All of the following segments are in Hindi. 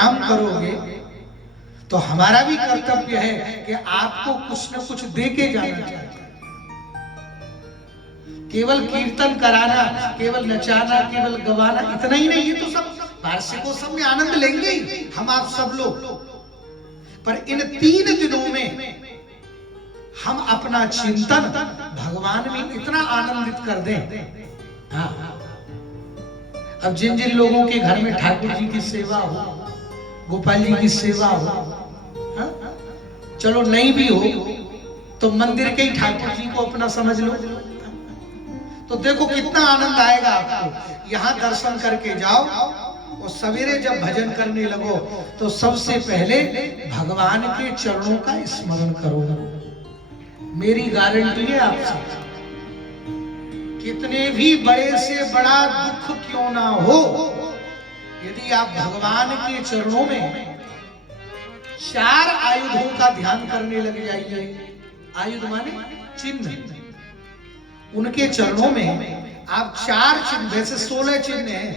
काम करोगे तो हमारा भी कर्तव्य है कि आपको कुछ न कुछ दे के जाना चाहिए। केवल कीर्तन कराना, केवल नचाना, केवल गवाना इतना ही नहीं, ये तो सब वार्षिकोत्सव में आनंद लेंगे ही हम आप सब लोग, पर इन 3 दिनों में हम अपना चिंतन भगवान में इतना आनंदित कर दें। हाँ, अब जिन जिन लोगों के घर में ठाकुर जी की सेवा हो, गोपाल जी की सेवा हो, हाँ? चलो नहीं भी हो तो मंदिर के ही ठाकुर जी को अपना समझ लो, तो देखो कितना आनंद आएगा आपको। यहाँ दर्शन करके जाओ और सवेरे जब भजन करने लगो तो सबसे पहले भगवान के चरणों का स्मरण करो। मेरी गारंटी है आपसे, कितने भी बड़े से बड़ा दुख क्यों ना हो, यदि आप भगवान के चरणों में 4 आयुधों का ध्यान करने लग जाइए, आयुध माने चिन्ह, उनके चरणों में आप 4 चिन्ह, वैसे 16 चिन्ह हैं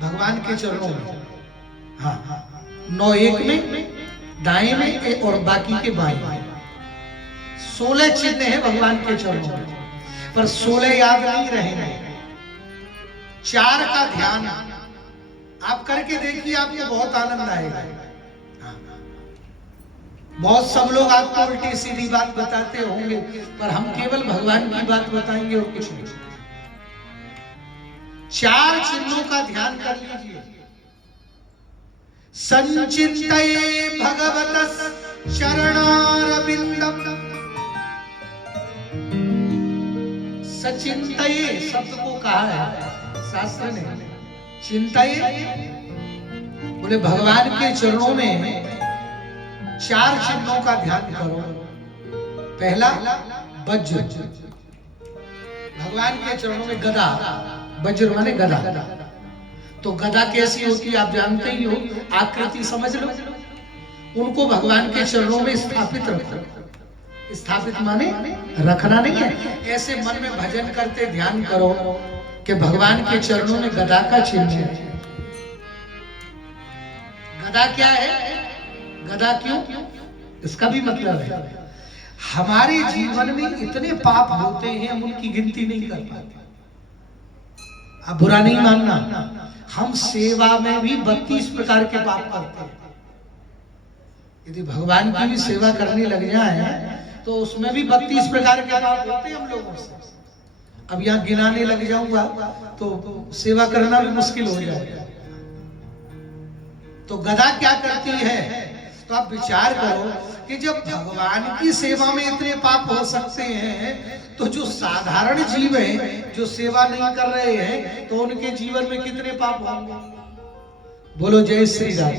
भगवान के चरणों में, हाँ 9 एक में, दाएं में और बाकी के बाएं में, 16 चिन्ह है भगवान के चरणों में, पर 16 याद नहीं रहेंगे। 4 का ध्यान आप करके देखिए, आपको बहुत आनंद आएगा। बहुत सब लोग आपको उल्टी सीधी बात बताते होंगे, पर हम केवल भगवान की बात बताएंगे और कुछ नहीं। 4 चिन्हों का ध्यान कर लीजिए। संचिन्तये भगवतः शरणारविंदम, सचिंतये शब्द को कहा है शास्त्र ने, चिंतये बोले भगवान के चरणों में 4 चिन्हों का ध्यान करो। पहला वज्र, भगवान के चरणों में गदा, वज्र माने गदा, तो गदा कैसी होती है आप जानते ही हो, आकृति समझ लो, उनको भगवान के चरणों में स्थापित रखो। स्थापित माने रखना नहीं है, ऐसे मन में भजन करते ध्यान करो कि भगवान के चरणों में गदा का चिन्ह है। गदा क्या है, गदा क्यों, इसका भी मतलब है हमारे जीवन में इतने पाप होते हैं हम उनकी गिनती नहीं कर पाते। आप बुरा नहीं मानना, हम सेवा में भी 32 प्रकार के पाप करते हैं। यदि भगवान की भी सेवा करने लग जाए तो उसमें भी 32 प्रकार के पाप होते हैं हम लोगों से। अब यहाँ गिनाने लग जाऊंगा तो सेवा करना भी मुश्किल हो जाएगा। तो गदा क्या करती है, तो आप विचार करो कि जब भगवान की सेवा में इतने पाप हो सकते हैं, तो जो साधारण जीव हैं, जो सेवा नहीं कर रहे हैं, तो उनके जीवन में कितने पाप होंगे। बोलो जय श्री राम।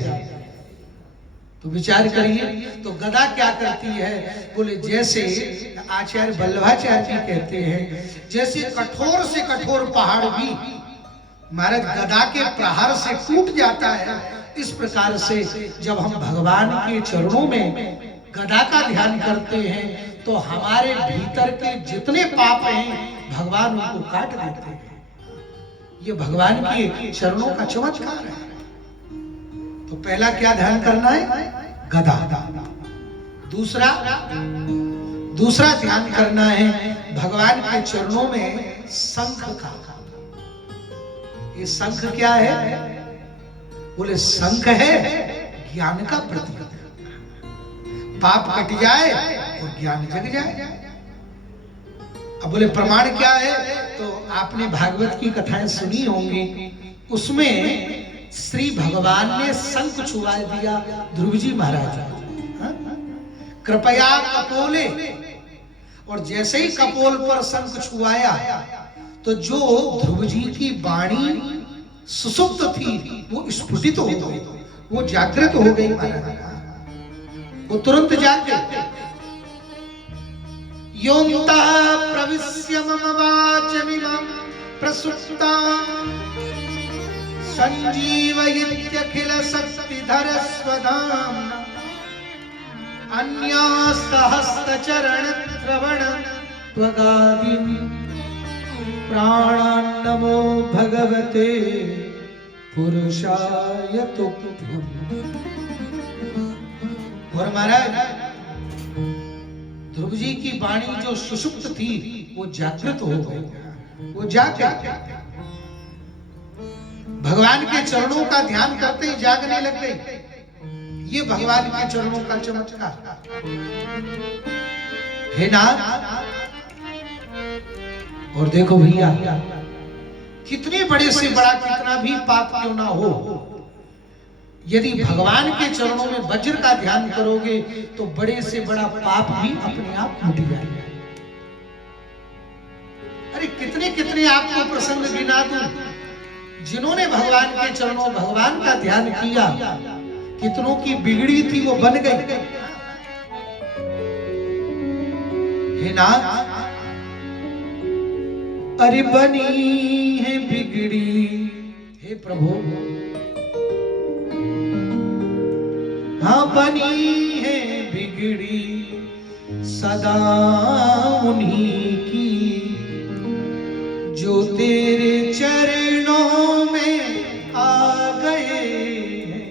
तो विचार करिए, तो गदा क्या करती है, बोले जैसे आचार्य वल्लभाचार्य जी कहते हैं, जैसे कठोर से कठोर पहाड़ भी महाराज गदा के प्रहार से टूट जाता है, इस प्रकार से जब हम भगवान के चरणों में गदा का ध्यान करते हैं तो हमारे भीतर के जितने पाप हैं भगवान उनको काट देते हैं। ये भगवान के चरणों का चमत्कार है। तो पहला क्या ध्यान करना है, गदा। दूसरा ध्यान करना है भगवान के चरणों में शंख का। ये शंख क्या है, बोले शंख है ज्ञान का प्रतीक। पाप कट जाए और ज्ञान जग जाए। अब बोले प्रमाण क्या है, तो आपने भागवत की कथाएं सुनी होंगी, उसमें श्री भगवान ने शंख छुआ दिया ध्रुव जी महाराज, कृपया कपोले, और जैसे ही कपोल पर शंख छुआया तो जो ध्रुव जी की वाणी सुसुप्त थी वो स्फुटित हो गई, वो जागृत हो गई महाराज, वो तुरंत जाग गए। योऽन्तः प्रविश्य मम वाचमिमं प्रसुप्तां संजीवयत्यखिल शक्तिधर स्वधाम्ना अन्यास्तहस्तचरण श्रवण त्वगादिं प्राणान् नमो भगवते पुरुषाय तुभ्यम्। और महाराज ध्रुव जी की वाणी जो सुषुप्त थी वो जागृत हो गई, वो जागे भगवान के चरणों का ध्यान करते ही जागने लग गई। ये भगवान के चरणों का चमत्कार है ना। और देखो भैया कितने बड़े से बड़ा कितना भी पाप क्यों ना हो, यदि भगवान के चरणों में वज्र का ध्यान करोगे तो बड़े से बड़ा पाप भी अपने आप मिट जाएगा। अरे कितने कितने आपको प्रसंग गिना दूं जिन्होंने भगवान के चरणों भगवान का ध्यान किया, कितनों की बिगड़ी थी वो बन गई है ना। अरे बनी है बिगड़ी हे प्रभु, हाँ बनी है बिगड़ी सदा उन्हीं की जो तेरे चरणों में आ गए हैं।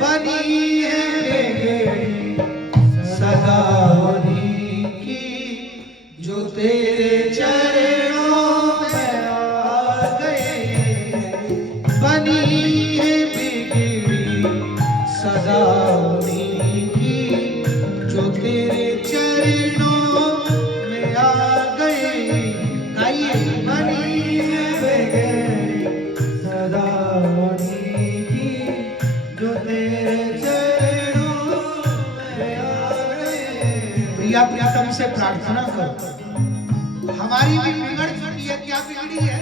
बनी है बिगड़ी सदा उन्हीं की जो तेरे चरणों में आ गए हैं। बनी है बिगड़ी सदा उन्हीं की जो तेरे चरणों में आ गए। गाइए बनी है बिगड़ी सदा उन्हीं की जो तेरे चरणों में आ गए। प्रिया प्रियतम से प्रार्थना करो, हमारी भी बिगड़ चुकी है। क्या बिगड़ी है?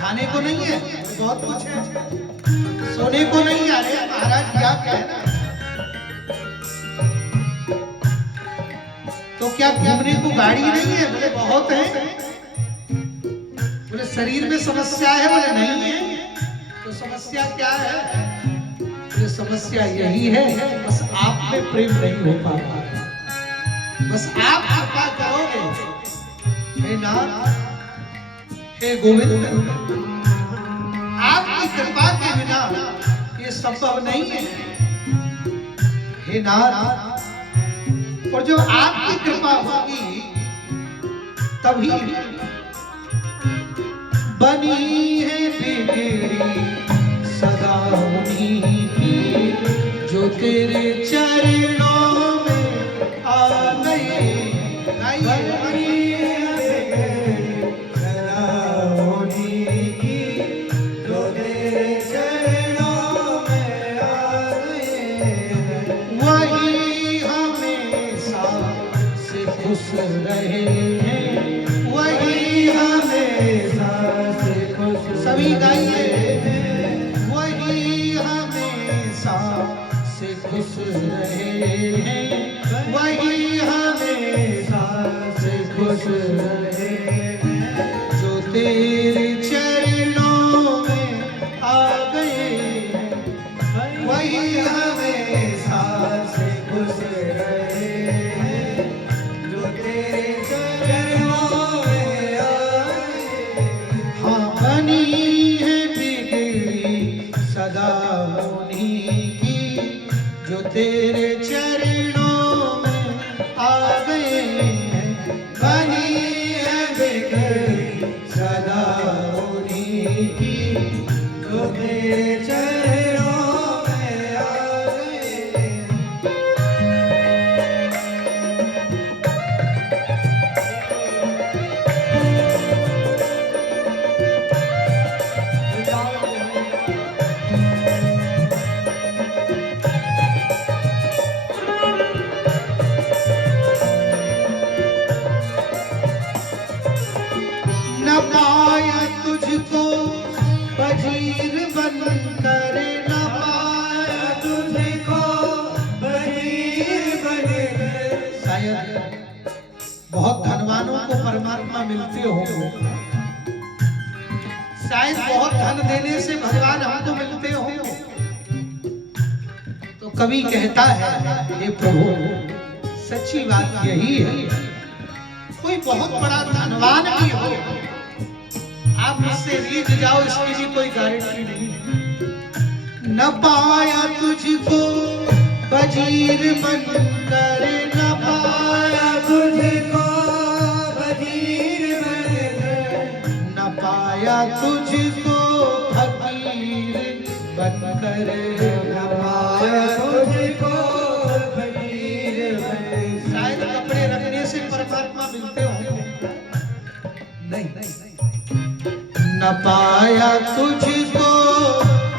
खाने को नहीं है, बहुत कुछ है, सोने को नहीं आ रहे महाराज क्या कहना। तो क्या घूमने को गाड़ी नहीं है? बोले बहुत है। बोले शरीर में समस्या है? बोले नहीं है। तो समस्या क्या है? बोले समस्या यही है बस आप में प्रेम नहीं हो पाता, बस आप कृपा करोगे हे नाथ हे गोविंद, आपकी कृपा के बिना ये संभव नहीं है हे नाथ। और जब आपकी कृपा होगी तभी बनी है बिगड़ी सदा उन्हीं की जो तेरे चरणों में आ गए। रहे हैं वही हमेशा से खुश, सभी गाइए वही हमेशा से खुश रहे हैं, वही हमेशा से खुश रहे हैं जो तेरे चरणों में आ गए हैं। वही हमेशा से खुश रहे हैं जो तेरे चरणों में आ गए। हाँ बनी है बिगड़ी सदा उन्हीं की जो तेरे चरणों में आ गए हैं। बनी है बिगड़ी सदा उन्हीं की जो तेरे चरणों में आ गए हैं। न पाया तुझको वजीर बनकर, न पाया तुझको वजीर बनकर। शायद बहुत धनवानों को परमात्मा मिलते हो, शायद बहुत धन देने से भगवान हमको मिलते हो। तो कवि कहता है हे प्रभु सच्ची बात यही है, कोई बहुत बड़ा धनवान भी हो आप मुझसे रीझ जाओ इसकी भी कोई गारंटी नहीं है। न पाया तुझको वजीर बनकर, न पाया तुझको वजीर बनकर, न पाया तुझको फकीर बनकर, न पाया तुझको फकीर बनकर। शायद कपड़े रखने से परमात्मा मिलते होंगे, नहीं। न पाया तुझको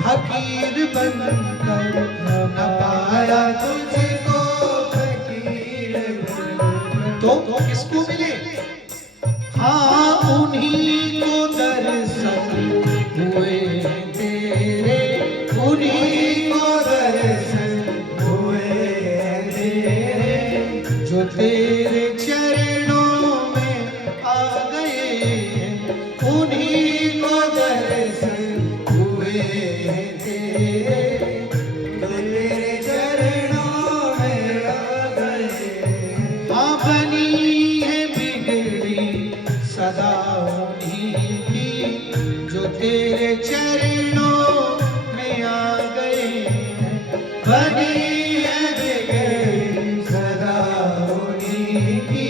फकीर बनकर, न पाया तुझको फकीर बनकर। तो किसको मिले? हाँ उन्हीं को दर्शन हुए तेरे, उन्हीं को दर्शन हुए तेरे, जो तेरे चरणों में आ गए, उन्हीं को दर्शन हुए तेरे, जो तेरे चरणों में आ गए। हाँ बनी है बिगड़ी सदा उन्हीं की, जो तेरे चरणों में आ गए, बनी है बिगड़ी सदा उन्हीं की,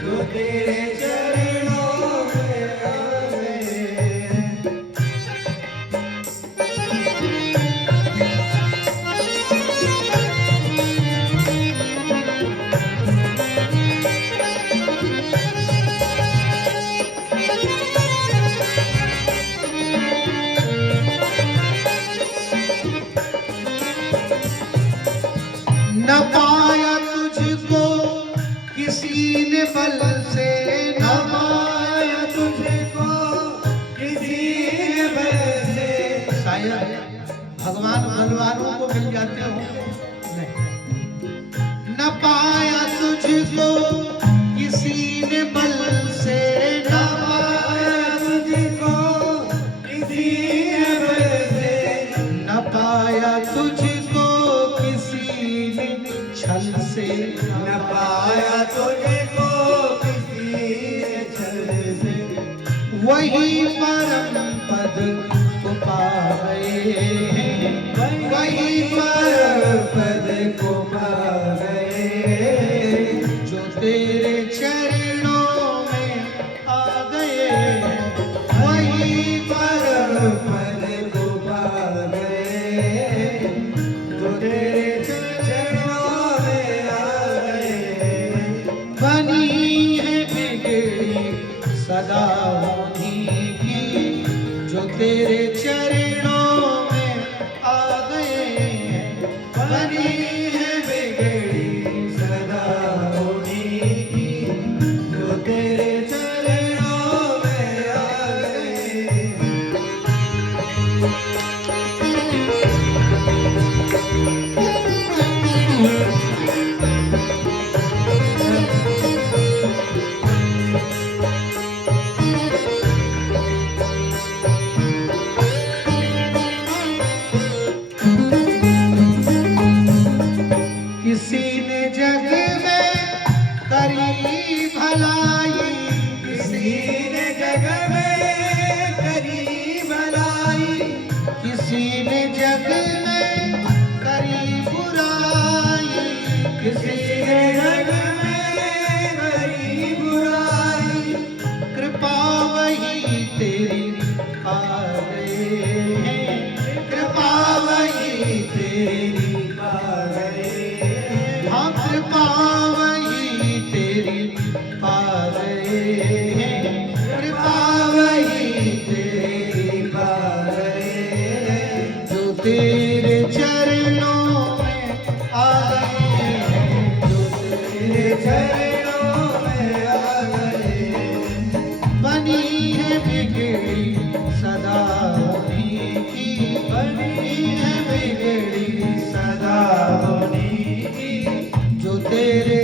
जो तेरे चरणों में आ गए। न पाया तुझको किसी ने बल से, न पाया तुझको किसी बल से। शायद भगवान बलवानों को मिल जाते हो, न पाया तुझको किसी ने बल से, न पाया तुझको किसी बल से। न पाया तुझको किसी ने छल से, न पाया तुझको किसी छल से। वही परम पद को पा गए हैं, वही परम पद को पा गए, जो तेरे चरणों में आ गए, वही परम पद को पा गए, जो तेरे चरणों में आ गए। बनी है बिगड़ी सदा उन्हीं की, जो तेरे चरणों में आ गए, बनी है बिगड़ी सदा उन्हीं की, जो तेरे चरणों में आ गए। किसी ने जग में करी भलाई, किसी ने जग में करी भलाई, किसी ने जग में करी बुराई, किसी ने जग में करी बुराई। कृपा वही तेरी पा गए हैं, कृपा वही तेरी पा गए, हाँ कृपा वही तेरी पा गए हैं, कृपा वही तेरी पा गए, जो तेरे चरणों में आ गए हैं, जो तेरे चरणों में आ गए। बनी है बिगड़ी सदा उन्हीं की, बनी है बिगड़ी सदा उन्हीं की, जो तेरे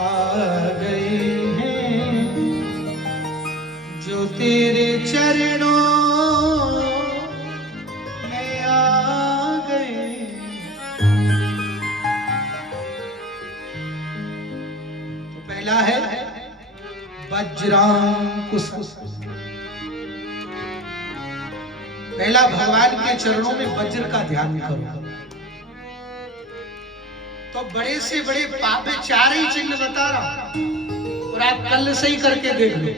आ गए हैं जो तेरे चरणों में आ गए। तो पहला है वज्रांकुश। पहला भगवान के चरणों में वज्र का ध्यान करो तो बड़े से बड़े पाप चार ही चिन्ह बता रहा हूं और आप कल से ही करके देख लो,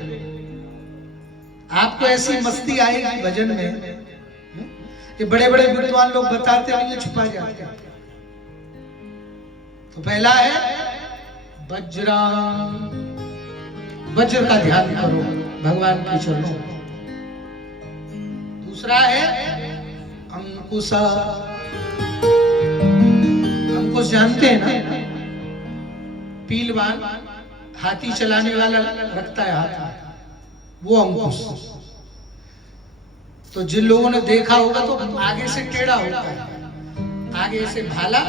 आपको ऐसी मस्ती आएगी भजन में। ये बड़े बड़े विद्वान लोग बताते हैं, ये छुपा जाते हैं। तो पहला है वज्र का ध्यान करो भगवान के चरणों। दूसरा है अंकुश। अंकुश जानते हैं ना, पीलवान हाथी चलाने वाला रखता है हाथ, वो अंकुश। तो जिन लोगों ने देखा होगा तो आगे से टेढ़ा होता है, आगे से भाला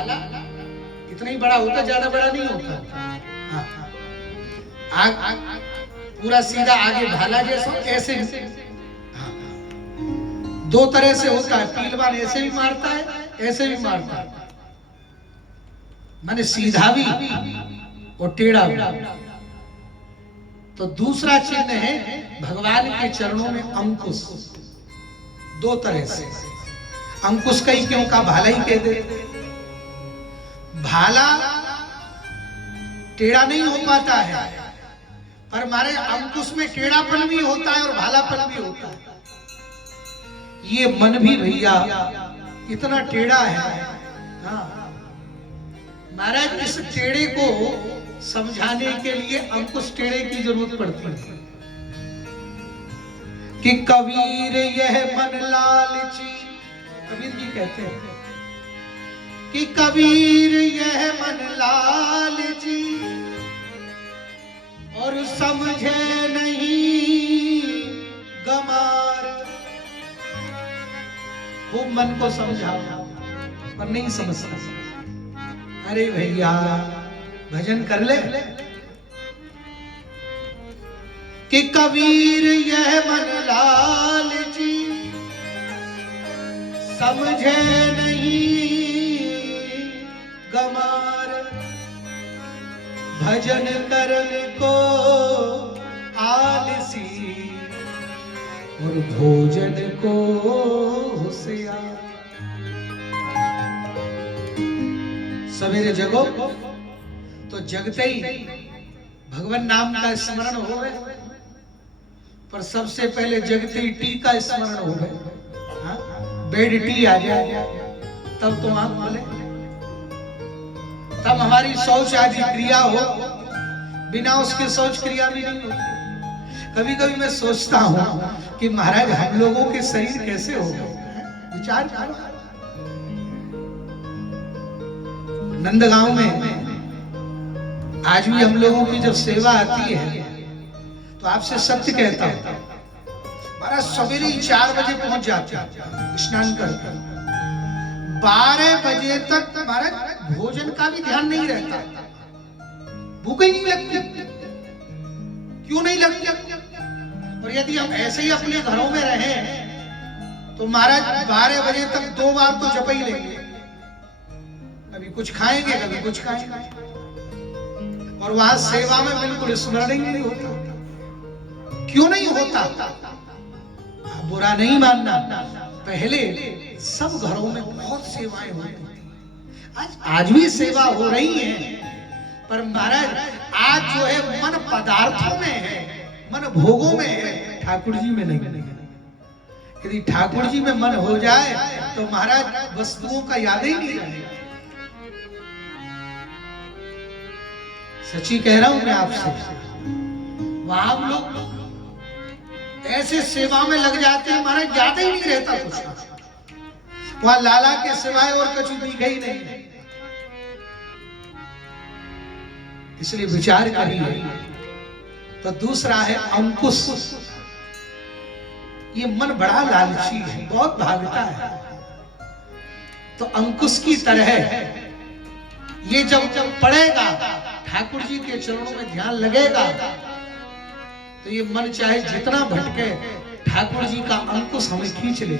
इतना ही बड़ा होता, ज्यादा बड़ा नहीं होता। हाँ। पूरा सीधा आगे भाला जैसा, ऐसे दो तरह से होता है। पीलवान ऐसे भी मारता है, ऐसे भी मारता है, माने सीधा भी और टेढ़ा भी। तो दूसरा चिन्ह है भगवान के चरणों में अंकुश। दो तरह से अंकुश कई क्यों का भाला ही कह दे। भाला टेढ़ा नहीं हो पाता है, पर हमारे अंकुश में टेढ़ापन भी होता है और भालापन भी होता है। ये मन भी भैया इतना टेढ़ा है। हाँ, महाराज इस टेढ़े को समझाने के लिए अंकुश टेढ़े की जरूरत पड़ती है कि कबीर यह मन लालची। कबीर जी कहते हैं कि कबीर यह मन लालची और समझे नहीं गमार। वो मन को समझाओ पर नहीं समझता। अरे भैया भजन कर ले कि कबीर यह मन लालची समझे नहीं गमार। भजन करने को आलसी और भोजन को होशियार। सवेरे जगो तो जगते ही भगवान नाम का स्मरण हो गए, पर सबसे पहले जगते ही टी का स्मरण हो गए। बेड टी आ जाए तब तो आंख खोले, तब हमारी शौच आदि क्रिया हो। बिना उसके शौच क्रिया भी नहीं होती। कभी कभी मैं सोचता हूं कि महाराज हम लोगों के शरीर कैसे हो गए, विचार करो। नंदगांव में आज भी हम लोगों की जब सेवा आती है तो आपसे सत्य कहता हूं, महाराज सवेरे 4 बजे पहुंच जाते हैं स्नान कर। 12 बजे तक महाराज भोजन का भी ध्यान नहीं रहता, भूख ही नहीं लगती। क्यों नहीं लगती? और यदि हम ऐसे ही अपने घरों में रहे तो महाराज 12 बजे तक 2 बार तो जप ही लेंगे। कभी कुछ खाएंगे, कभी कुछ खाएंगे, और वहां सेवा में बिल्कुल स्मरण ही नहीं होता। क्यों नहीं होता? बुरा नहीं मानना, पहले सब घरों में बहुत सेवाएं होती थी। आज भी सेवा हो रही है, पर महाराज आज जो है मन पदार्थों में है, मन भोगों में है, ठाकुर जी में नहीं। यदि ठाकुर जी में मन हो जाए तो महाराज वस्तुओं का याद ही नहीं रहेगा। सच्ची कह रहा हूं मैं आपसे। वहां हम लोग ऐसे सेवा में लग जाते हैं, महाराज याद ही नहीं रहता कुछ। वहां लाला के सिवाय और कुछ दिखे ही नहीं। इसलिए विचार करिए। तो दूसरा है अंकुश। ये मन बड़ा लालची है, बहुत भागता है। तो अंकुश की तरह ये जब पड़ेगा ठाकुर जी के चरणों में ध्यान लगेगा तो ये मन चाहे जितना भटके, ठाकुर जी का अंकुश हमें खींच ले।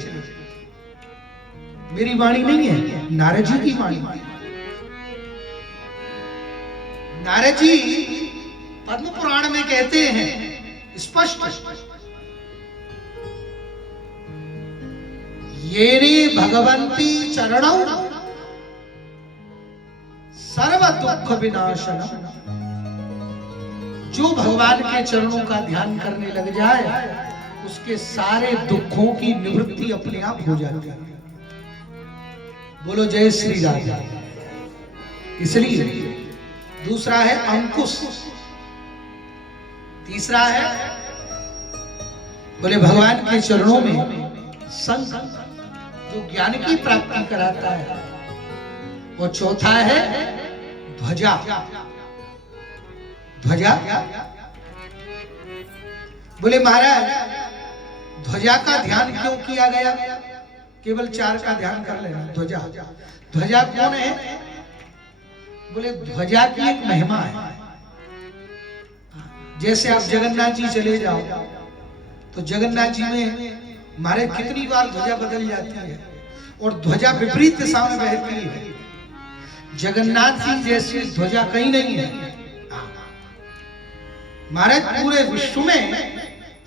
मेरी वाणी नहीं है, नारद जी की वाणी। नारद जी पद्म पुराण में कहते हैं स्पष्ट, ये रे भगवंती चरणौ सर्व दुख विनाशनम। जो भगवान के चरणों का ध्यान करने लग जाए उसके सारे दुखों की निवृत्ति अपने आप हो जाती है। बोलो जय श्री राम। इसलिए दूसरा है अंकुश, तीसरा है बोले भगवान के चरणों में संग जो ज्ञान की प्राप्ति कराता है, और चौथा है ध्वजा। ध्वजा बोले महाराज ध्वजा का ध्यान क्यों किया गया? केवल 4 का ध्यान कर लेना। ध्वजा, ध्वजा कौन है? बोले ध्वजा की एक महिमा है। जैसे आप जगन्नाथ जी चले जाओ तो जगन्नाथ जी में हमारे कितनी बार ध्वजा बदल जाती है और ध्वजा विपरीत दिशा में बहती है। जगन्नाथ जी जैसी ध्वजा कहीं नहीं है महाराज। पूरे विश्व में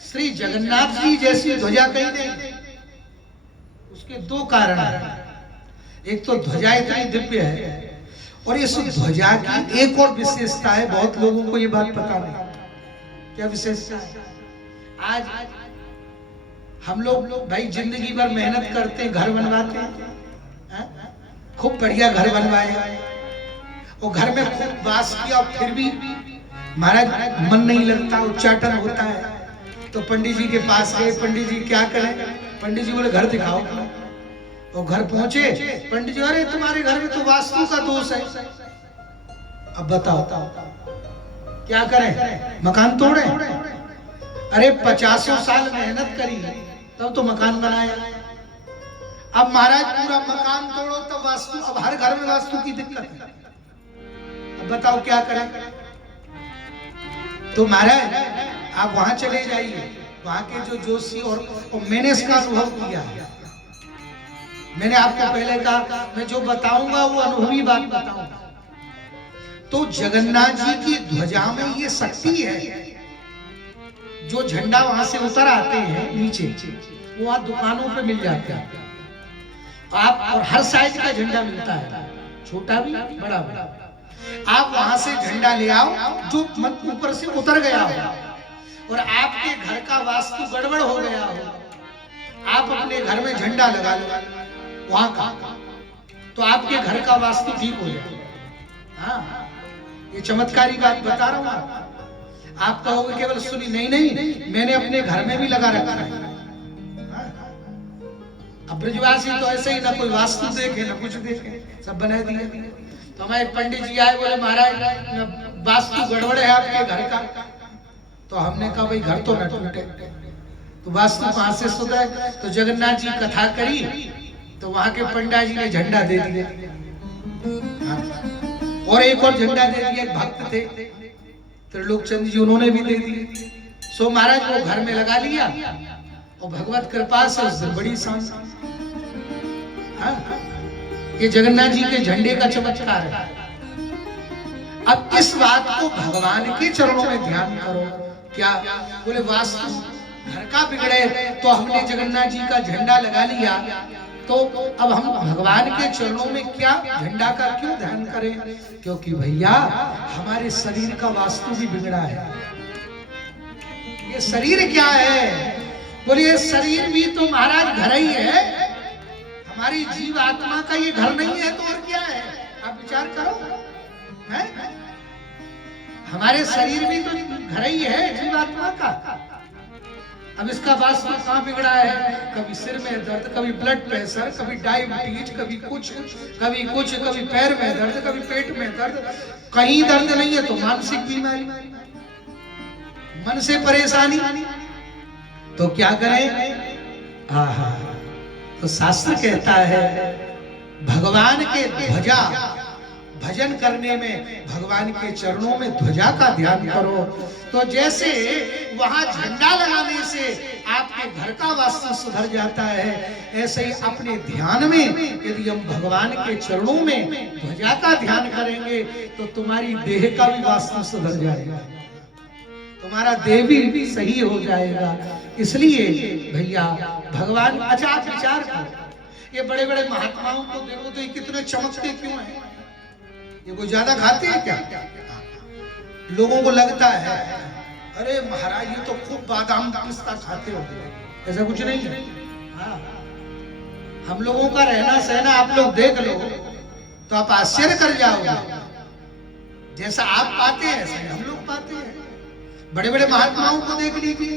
श्री जगन्नाथ जी जैसी ध्वजा कहीं नहीं। उसके 2 कारण हैं। एक तो ध्वजा इतनी दिव्य है, और इस ध्वजा की एक और विशेषता है, बहुत लोगों को ये बात पता नहीं। क्या विशेषता है? आज हम लोग भाई जिंदगी भर मेहनत करते हैं, घर बनवाते हैं, खूब बढ़िया घर बनवाए और घर में खूब वास किया, और फिर भी महाराज मन नहीं लगता, उच्चाटन होता है। तो पंडित जी के पास गए, पंडित जी क्या करें? पंडित जी बोले घर दिखाओ। और घर पहुंचे, पंडित जी अरे तुम्हारे घर में तो वास्तु का दोष है। अब बताओ क्या करें? मकान तोड़े? अरे 50 साल मेहनत करी तब तो मकान बनाया। अब महाराज पूरा मकान तोड़ो तब वास्तु, अब हर घर में वास्तु की दिक्कत है। अब बताओ क्या करें? तो महाराज आप वहां चले जाइए, वहां के जो जोशी और मैंने इसका अनुभव किया है। मैंने आपको पहले कहा मैं जो बताऊंगा वो अनुभवी बात बताऊंगा। तो जगन्नाथ जी की ध्वजा में ये शक्ति है, जो झंडा वहां से उतर आते हैं नीचे, वो वहां दुकानों पे मिल जाते हैं आप, और हर साइज का झंडा मिलता है, छोटा भी बड़ा भी। आप वहां से झंडा ले आओ जो ऊपर से उतर गया हो, और आपके घर का वास्तु गड़बड़ हो गया हो, आप अपने घर में झंडा लगा लो वहां का, तो आपके घर का वास्तु ठीक हो जाए। हाँ, ये चमत्कारी बात बता रहा हूं। आप कहोगे केवल सुनी, नहीं नहीं, मैंने अपने घर में भी लगा रखा है। अब ब्रजवासी तो ऐसे ही ना कोई वास्तु देखे ना कुछ देखे, सब बना दिए। तो हमारे पंडित जी आए, बोले महाराज वास्तु गड़बड़ है आपके घर का। तो हमने कहा भाई घर तो न टूटे, तो वास्तु कहां से सुधरे? तो जगन्नाथ जी कथा करी तो वहां के पंडा जी ने झंडा दे दिया, और एक और झंडा दे दिया। एक भक्त थे त्रिलोकचंद जी, उन्होंने भी दे दिए। सो महाराज वो घर में लगा लिया, और भगवत कृपा से उससे बड़ी शांति। ये जगन्नाथ जी के झंडे का चमत्कार है। अब इस बात को भगवान के चरणों में ध्यान करो। क्या बोले वास्तु घर का बिगड़े तो हमने जगन्नाथ जी का झंडा लगा लिया, तो अब हम भगवान के चरणों में क्या झंडा का क्यों ध्यान करें? क्योंकि भैया हमारे शरीर का वास्तु भी बिगड़ा है। ये शरीर क्या है? बोलिए शरीर भी तो महाराज घर ही है, हमारी जीव आत्मा का ये घर नहीं है तो और क्या है? आप विचार करो, है? हमारे शरीर भी तो घर ही है जीव आत्मा का। अब इसका वास्तु कहाँ बिगड़ा है? कभी सिर में दर्द, कभी ब्लड प्रेशर, कभी डायबिटीज, कभी कुछ, कभी पैर में दर्द, कभी पेट में दर्द। कहीं दर्द नहीं है तो मानसिक बीमारी, मन से परेशानी। तो क्या करें? आहा, तो शास्त्र कहता है भगवान के ध्वजा भजन करने में भगवान के चरणों में ध्वजा का ध्यान करो। तो जैसे वहां झंडा लगाने से आपके घर का वास्तु सुधर जाता है, ऐसे ही अपने ध्यान में यदि हम भगवान के चरणों में ध्वजा का ध्यान करेंगे तो तुम्हारी देह का भी वास्तु सुधर जाएगा, तुम्हारा देह भी सही हो जाएगा। इसलिए भैया भगवान, अच्छा आप विचार करो, ये बड़े बड़े महात्माओं को देखो तो ये कितने चमकते क्यों हैं? ये कोई ज्यादा खाते हैं क्या? लोगों को लगता है अरे महाराज ये तो खूब बादाम पिस्ता खाते हो, ऐसा कुछ नहीं है। हाँ, हम लोगों का रहना सहना आप लोग देख लो तो आप आश्चर्य कर जाओगे। जैसा आप पाते हैं ऐसा हम लोग पाते हैं। बड़े बड़े महात्माओं को देख लीजिए,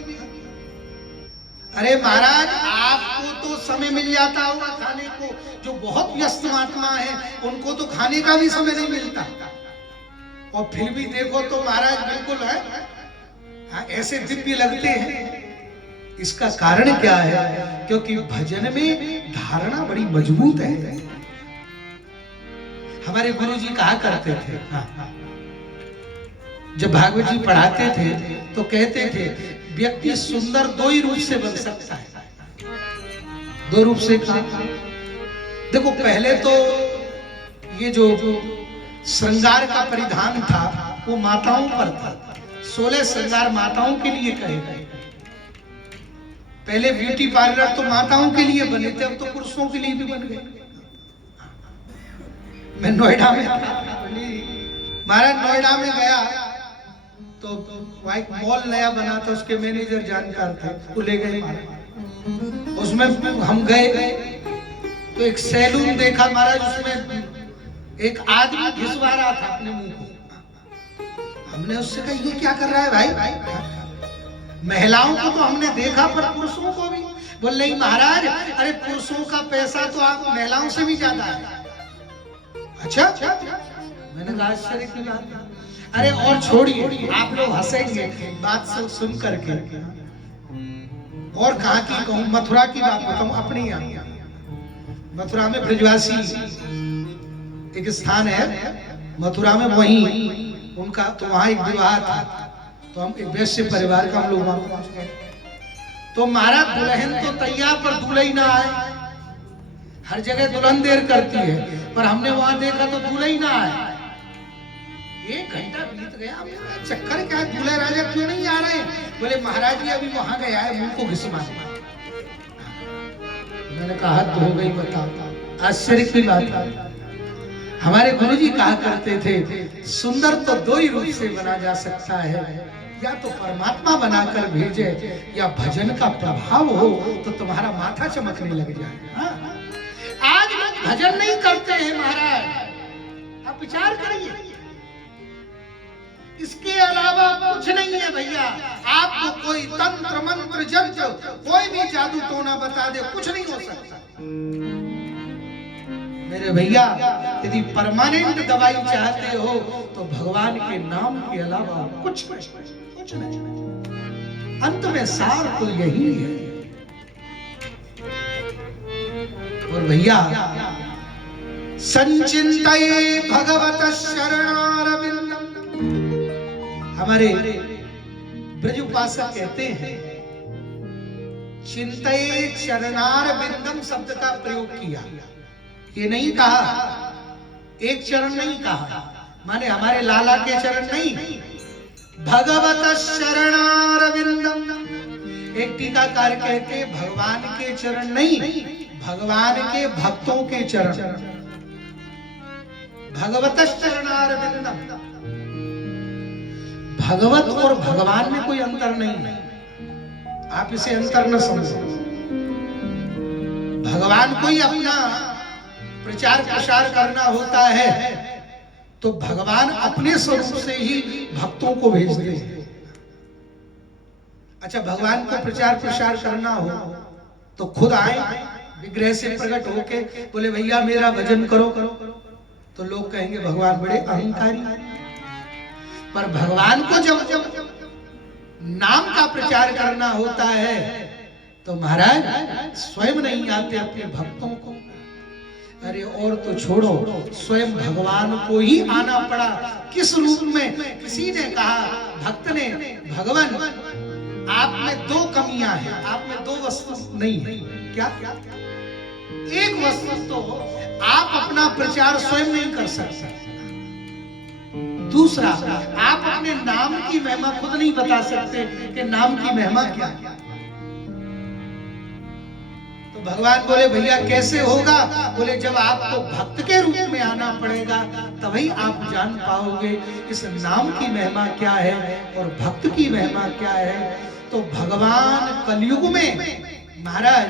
अरे महाराज आपको तो समय मिल जाता होगा खाने को, जो बहुत व्यस्त महात्मा है उनको तो खाने का भी समय नहीं मिलता, और फिर भी देखो तो महाराज बिल्कुल है, हाँ, ऐसे दिव्य लगते हैं। इसका कारण क्या है? क्योंकि भजन में धारणा बड़ी मजबूत है। हमारे गुरुजी कहा करते थे, हाँ, जब भागवत जी पढ़ाते थे तो कहते थे व्यक्ति सुंदर दो ही रूप से बन सकता है। दो रूप से देखो, पहले तो ये जो श्रृंगार का परिधान था वो माताओं पर था, 16 श्रृंगार माताओं के लिए कहे गए। पहले ब्यूटी पार्लर तो माताओं के लिए बने थे, अब तो पुरुषों के लिए भी बन गए। मैं नोएडा में, महाराज नोएडा में गया तो वहाँ एक मॉल नया बना था, उसके मैनेजर जानकार थे, वो ले गए। उसमें हम गए तो एक सैलून देखा महाराज, उसमें एक आदमी घिसवा रहा था अपने मुंह को। हमने उससे कहा ये क्या कर रहा है भाई? महिलाओं को तो हमने देखा पर पुरुषों को भी? बोल नहीं महाराज, अरे पुरुषों का पैसा तो आप महिलाओं से भी ज्यादा है। अच्छा, मैंने कहा आश्चर्य की बात। अरे और छोड़िए, आप लोग हंसेंगे बात सुन करके। और कहाँ की कहूँ, मथुरा की बात बताऊं अपनी। यहाँ मथुरा में ब्रजवासी एक स्थान है मथुरा में, वहीं उनका तो वहां एक विवाह था, तो हम एक वैश्य परिवार का हम लोग वहां पहुंच गए। तो महाराज दुल्हन तो तैयार पर दूल्हा ही ना आए। हर जगह दुल्हन देर करती है, पर हमने वहां देखा तो दूल्हा ही ना आए। 1 घंटा बीत गया, चक्कर क्या है, दूल्हे राजा क्यों नहीं आ रहे? बोले महाराज जी अभी वहां गया है मुंह को घिसमा। मैंने कहा हद हो गई, बता। आश्चर्य की बात। हमारे गुरुजी कहा करते थे सुंदर तो दो ही रूप से बना जा सकता है, या तो परमात्मा बनाकर भेजे या भजन का प्रभाव हो तो तुम्हारा माथा चमकने लग जाए। हाँ? आज लोग भजन नहीं करते हैं महाराज, आप विचार करिए। इसके अलावा कुछ नहीं है भैया। आपको कोई तंत्र मंत्र जंत्र कोई भी जादू टोना बता दे, कुछ नहीं हो सकता मेरे भैया। यदि परमानेंट दवाई चाहते हो तो भगवान के नाम के अलावा कुछ नहीं। अंत में सार तो यही है। और भैया संचिंतये भगवत शरणारविंदम, हमारे ब्रज उपासक कहते हैं चिंतये शरणारविंदम शब्द का प्रयोग किया। ये नहीं कहा, एक चरण नहीं कहा, माने हमारे लाला के चरण नहीं, भगवत शरणारविंदम। एक टीकाकार कहते भगवान के चरण नहीं, भगवान के भक्तों के चरण। भगवत शरणारविंदम, भगवत और भगवान में कोई अंतर नहीं है, आप इसे अंतर न समझो। भगवान को ही अपना प्रचार प्रसार करना होता है तो भगवान अपने स्वरूप से ही भक्तों को भेजते हैं। अच्छा, भगवान को प्रचार प्रसार करना हो तो खुद आए विग्रह से प्रकट होके बोले भैया मेरा भजन करो, तो लोग कहेंगे भगवान बड़े अहंकारी। पर भगवान को जब नाम का प्रचार करना होता है तो महाराज स्वयं नहीं आते अपने भक्तों को। अरे और तो छोड़ो, स्वयं भगवान को ही आना पड़ा। किस रूप में? किसी ने कहा, भक्त ने, भगवान आप में दो कमियां हैं, आप में दो वस्तु नहीं है। क्या? एक वस्तु तो आप अपना प्रचार स्वयं नहीं कर सकते, दूसरा आप अपने नाम की महिमा खुद नहीं बता सकते कि नाम की महिमा क्या है। तो भगवान बोले भैया कैसे होगा? बोले जब आपको भक्त के रूप में आना पड़ेगा तभी आप जान पाओगे इस नाम की महिमा क्या है और भक्त की महिमा क्या है। तो भगवान कलयुग में महाराज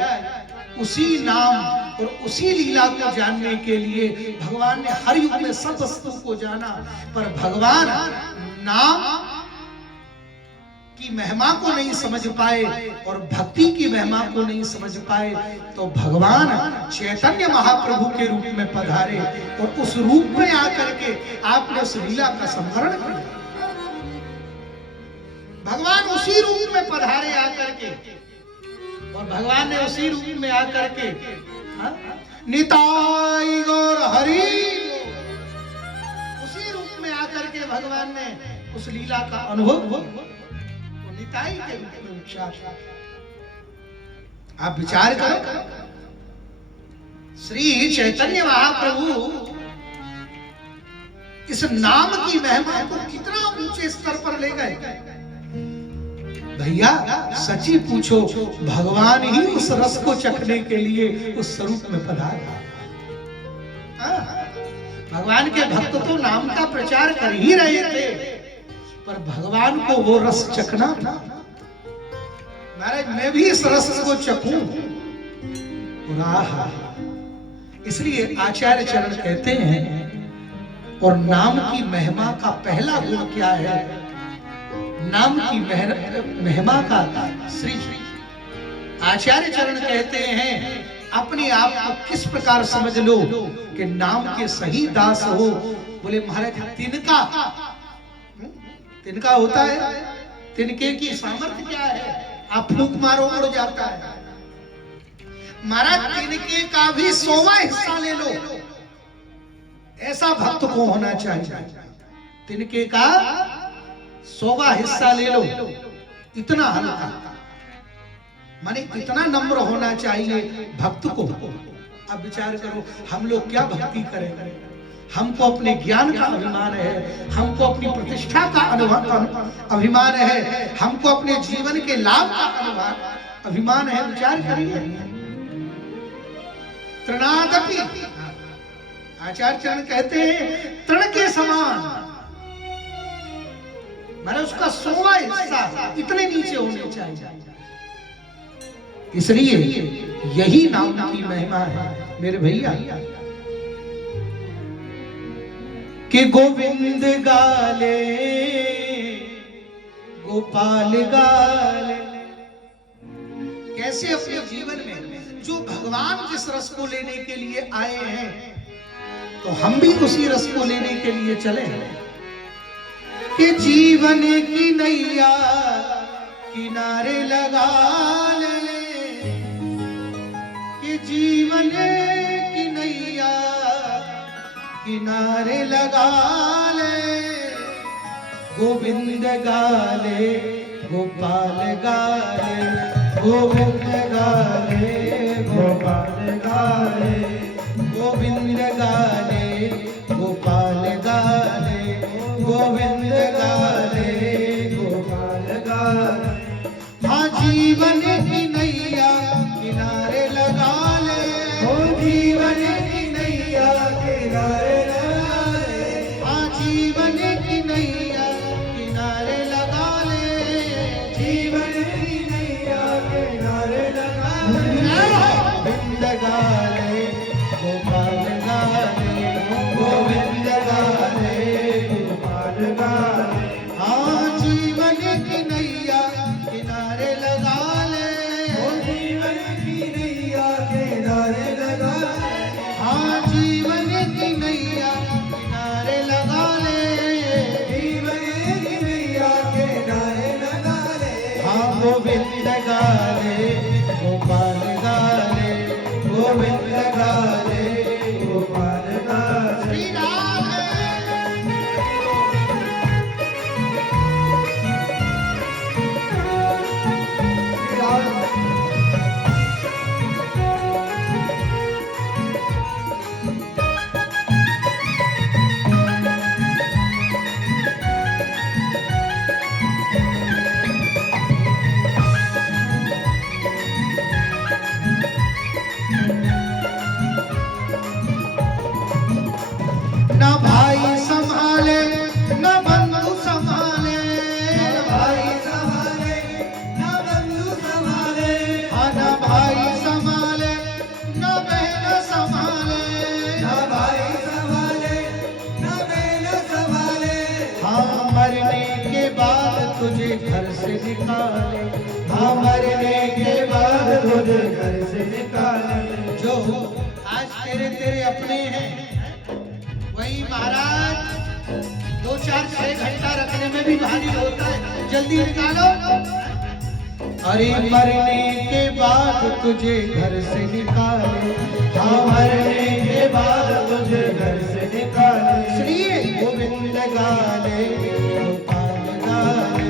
उसी नाम और उसी लीला को जानने के लिए भगवान ने हर युग में सब वस्तु को जाना, पर भगवान नाम की महिमा को नहीं समझ पाए और भक्ति की महिमा को नहीं समझ पाए। तो भगवान चैतन्य महाप्रभु के रूप में पधारे और उस रूप में आकर के आपने उस लीला का संवरण किया। भगवान उसी रूप में पधारे आकर के, और भगवान ने उसी रूप में आकर के निताई गौर हरि, उसी रूप में आकर के भगवान ने उस लीला का अनुभव तो निताई के रूप में उच्चार। आप विचार करो, श्री चैतन्य महाप्रभु इस नाम की महिमा को कितना ऊंचे स्तर पर ले गए। भैया सच्ची पूछो, भगवान ही उस रस को चखने के लिए उस स्वरूप में पधारा। भगवान के भक्त तो नाम का प्रचार कर ही रहे थे, पर भगवान को वो रस चखना था। महाराज मैं भी इस रस को चखूं। इसलिए आचार्य चरण कहते हैं, और नाम की महिमा का पहला गुण क्या है? नाम की महिमा का श्री आचार्य चरण कहते हैं, अपने आप को किस प्रकार समझ लो कि नाम के सही दास हो। बोले महाराज तिनका होता है, तिनके की सामर्थ्य क्या है? आप फूंक मारो उड़ जाता है। महाराज तिनके का भी 100वां हिस्सा ले लो, ऐसा भक्त को होना चाहिए। तिनके का 100वां हिस्सा ले लो, इतना हल्का, माने इतना नम्र होना चाहिए भक्त को। अब विचार करो, हम लोग क्या भक्ति करें? हमको अपने ज्ञान का अभिमान है, हमको अपनी प्रतिष्ठा का अभिमान है, हमको अपने जीवन के लाभ का अभिमान है। विचार करिए, तृणादपि आचार्य चरण कहते हैं तृण के समान, मैंने उसका 100वां हिस्सा इतने नीचे होने चाहिए। इसलिए यही नाम की महिमा है मेरे भैया, कि गोविंद गाले गोपाल गाले। कैसे अपने जीवन में जो भगवान जिस रस को लेने के लिए आए हैं, तो हम भी उसी रस को लेने के लिए चले। कि जीवन की नैया किनारे लगा ले, कि जीवन की नैया किनारे लगा ले। गोविंद गाले गोपाल गाले, गोविंद गाले गोपाल गाले, गोविंद गाले गोपाल गाले, गोविंद गाले गोपाल गाले। हाँ जीवन की नैया किनारे लगा ले, ओ जीवन की नैया किनारे लगा ले। हाँ जीवन की नैया किनारे लगा ले, जीवन की नैया किनारे लगा ले। गोविंद गाले गोपाल गाले, गोविंद गाले गोपाल गाले। हाँ जीवन की नैया किनारे लगा ले, ओ जीवन की नैया किनारे लगा ले। हाँ जीवन की नैया किनारे लगा ले, जीवन की नैया किनारे लगा ले। हाँ गोविंद गाले गोपाल गाले, गोविंद गाले बाद तुझे घर से निकाले, हाँ मरने के बाद तुझे घर से निकाले। जो आज तेरे तेरे अपने हैं, वही महाराज 2-4-6 घंटा रखने में भी भारी होता है, जल्दी निकालो। अरे मरने के बाद तुझे घर से निकाले, हाँ मरने के बाद तुझे घर से निकाले। श्री गोविंद गाले गोपाल गाले,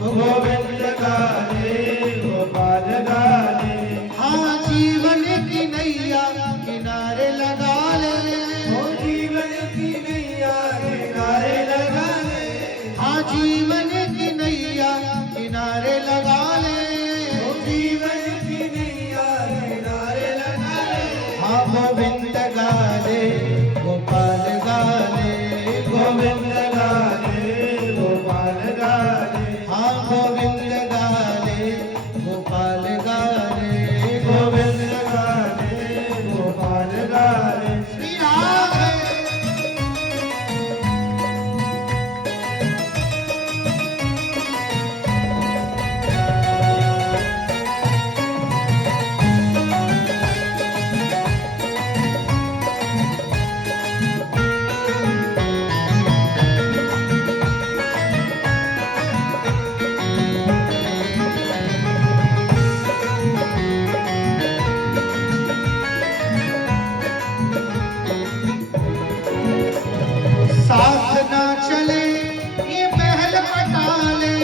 गोविंद गाले गोपाल गाले। हाँ जीवन की नैया किनारे लगा ले, ओ जीवन की नैया किनारे लगा ले। हाँ जीवन की नैया किनारे लगा ले, ओ जीवन की नैया किनारे लगा ले। हाँ गोविंद गाले गोपाल गाले, गोविंद गाले गोपाल गाले। हाँ गोविंद गाले गोपाल गाले, गोविंद गाले गोपाल गाले। श्री राम है। साथ ना चले ये महल पटाले,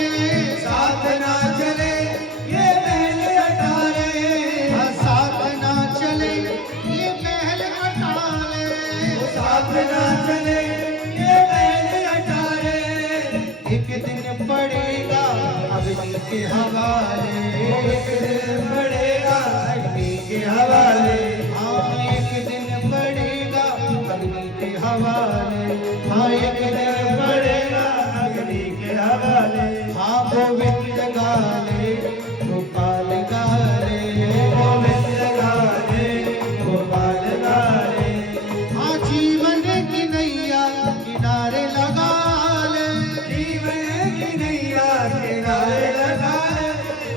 साथ ना चले ये महल अटारे। हाँ साथ ना चले ये महल पटाले, साथ ना चले ये महल अटारे। एक दिन पड़ेगा अग्नि के हवाले, एक दिन पड़ेगा अग्नि के हवाले। हाँ एक दिन पड़ेगा अग्नि के हवाले, हाँ एक दिन पड़ेगा अग्नि के हवाले। हाँ गोविंद गाले गोपाल गाले, गोविंद गाले गोपाल गाले। हाँ जीवन की नैया किनारे लगा ले, जीवन की नैया किनारे लगा ले।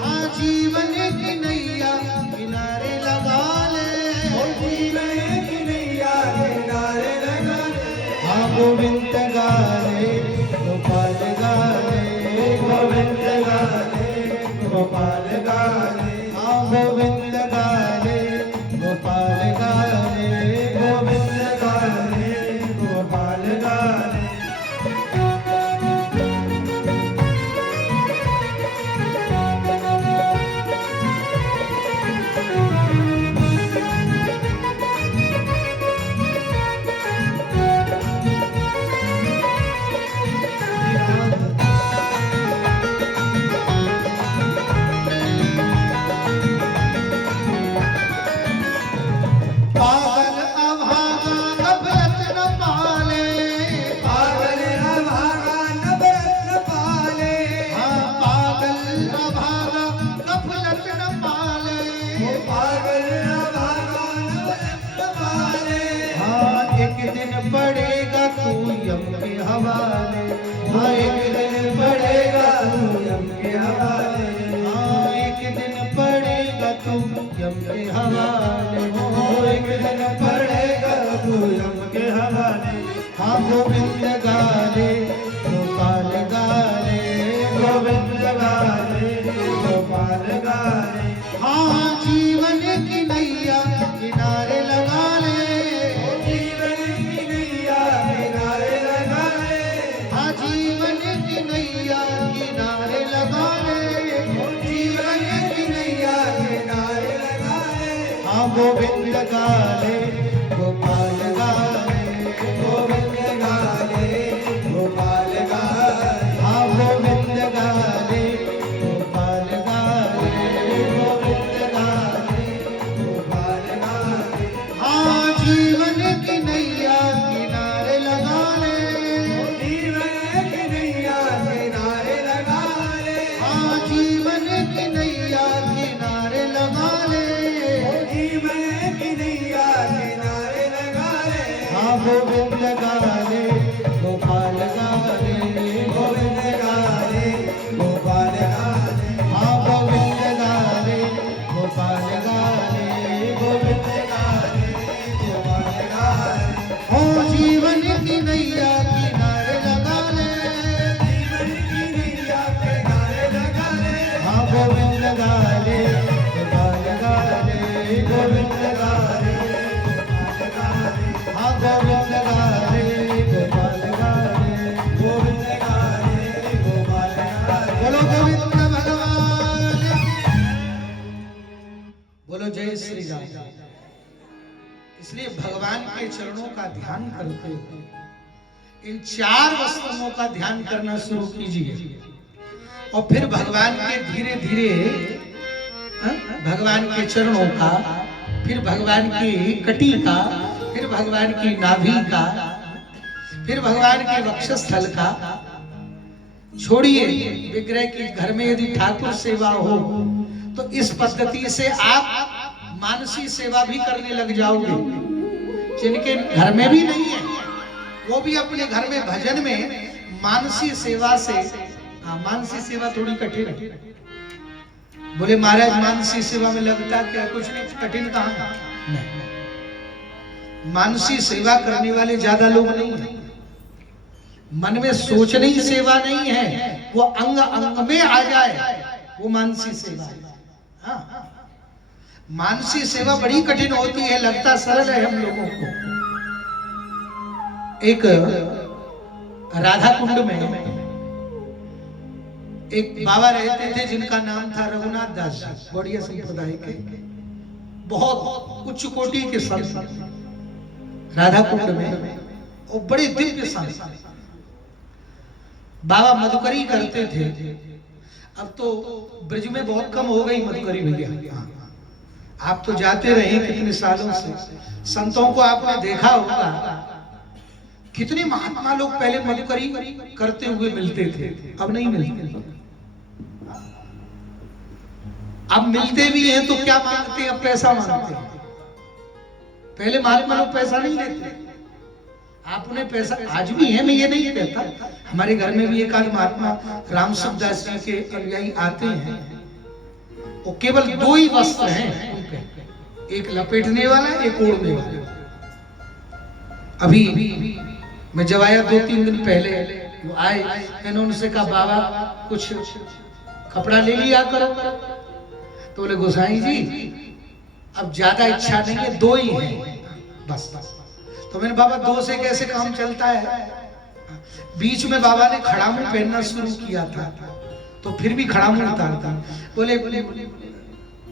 हाँ जीवन की नैया किनारे लगा ले, ओ जीवन की नैया किनारे लगा ले। हाँ गोविंद गाले गोपाल गाले, गोविंद गाले गोपाल गाले। हाँ गोविंद गाले गोपाल गाले, गोविंद गाले गोपाल गाले। पागल अभागा गफलत न पाले, पागल अभागा नवरत्न पाले। हाँ पागल अभागा गफलत न पाले, ओ पागल अभागा नवरत्न पाले। हाँ एक दिन पड़ेगा तू यम के हवाले, हाँ एक दिन पड़ेगा पड़ेगा तू यम के हवाले। हाँ एक दिन पड़ेगा तू यम के हवाले, ओ एक दिन पड़ेगा तू यम के हवाले। हाँ गोविंद गाले गोपाल गाले, गोविंद गाले गोपाल गाले। हाँ जीवन की नैया किनारे लगा ले, जीवन की नैया किनारे लगा ले। हाँ जीवन की नैया किनारे लगा ले, जीवन की नैया किनारे लगा ले। हाँ गोविंद गाले गोपाल गाले, गोविंद गाले गोपाल गाले। हाँ गोविंद गाले गोपाल गाले, गोविंद गाले गोपाल गाले। हाँ जीवन की नैया किनारे लगा ले, जीवन की नैया किनारे लगा ले। हाँ जीवन की नैया किनारे लगा ले, जीवन की नैया किनारे लगा इसलिए भगवान के चरणों का ध्यान करते हुए इन 4 वस्तुओं का ध्यान करना शुरू कीजिए और फिर भगवान के धीरे धीरे भगवान के चरणों का, फिर भगवान की कटी का, फिर भगवान की नाभि का, फिर भगवान के वक्षस्थल का। छोड़िए विग्रह की, घर में यदि ठाकुर सेवा हो तो इस पद्धति से आप मानसी सेवा भी करने लग जाओगे। जिनके घर में भी नहीं है वो भी अपने घर में भजन में मानसी सेवा से, मानसी सेवा थोड़ी कठिन है। बोले महाराज मानसी सेवा में लगता क्या? कुछ नहीं, कठिन कहाँ? नहीं, मानसी सेवा करने वाले ज्यादा लोग नहीं है। मन में सोचने की सेवा नहीं है, वो अंग अंग में आ जाए, वो मानसी सेवा है। हाँ, मानसी सेवा बड़ी कठिन होती है, लगता सरल है हम लोगों को। एक राधा कुंड में एक बाबा रहते थे जिनका नाम था रघुनाथ दास जी, गौड़िया संप्रदाय के, बहुत उच्च कोटि के संत राधा कुंड में, और बड़े दिव्य संत। बाबा मधुकरी करते थे। अब तो ब्रज में बहुत कम हो गई मधुकरी भैया। आप तो जाते रहे कितने सालों से, संतों को आपने देखा होगा। कितने महात्मा लोग पहले मधुकरी करते हुए मिलते थे, अब नहीं मिलते। अब मिलते भी हैं तो क्या मांगते हैं? पैसा मांगते हैं। पहले महात्मा लोग पैसा नहीं लेते, आपने पैसा, आज भी है, मैं ये नहीं कहता। हमारे घर में भी एक आध महात्मा राम सुखदास जी के अनुयायी आते हैं, वो केवल 2 ही वस्त्र हैं उनके, एक लपेटने वाला, एक ओढ़ने वाला। अभी मैं जब आया 2-3 दिन पहले, वो आए, मैंने उनसे कहा बाबा कुछ कपड़ा ले लिया करो। तो बोले गोसाई जी अब ज्यादा इच्छा नहीं है, 2 ही है बस। तो मैंने बाबा 2 से कैसे काम चलता है? बीच में बाबा ने खड़ा मुंह पहनना शुरू किया था, तो फिर भी खड़ा मुंह उतारता। बोले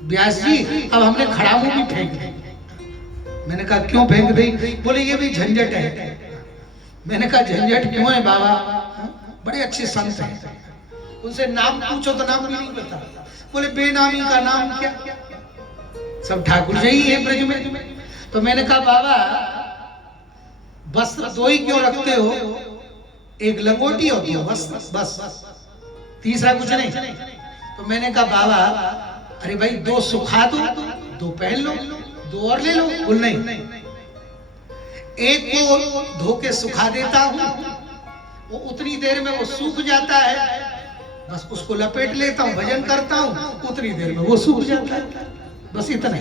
व्यास जी अब हमने खड़ा मुंह भी फेंक दिया। मैंने कहा क्यों फेंक दी? बोले ये भी झंझट है। मैंने कहा झंझट क्यों है बाबा? बड़े अच्छे संत हैं, उनसे नाम पूछो तो नाम भी नहीं पता। बोले बेनामी का नाम क्या? सब ठाकुर जी ही है ब्रज में। तो मैंने कहा बाबा वस्त्र 2 ही क्यों रखते हो? एक लंगोटी होती है बस, तीसरा कुछ नहीं। तो मैंने कहा बाबा अरे भाई 2 सुखा दो, 2 पहन लो, 2 और ले लो। बोल नहीं, एक को धो के सुखा देता हूं, वो उतनी देर में वो सूख जाता है, बस उसको लपेट लेता हूं, भजन करता हूं, उतनी देर में वो सूख जाता है, बस इतना।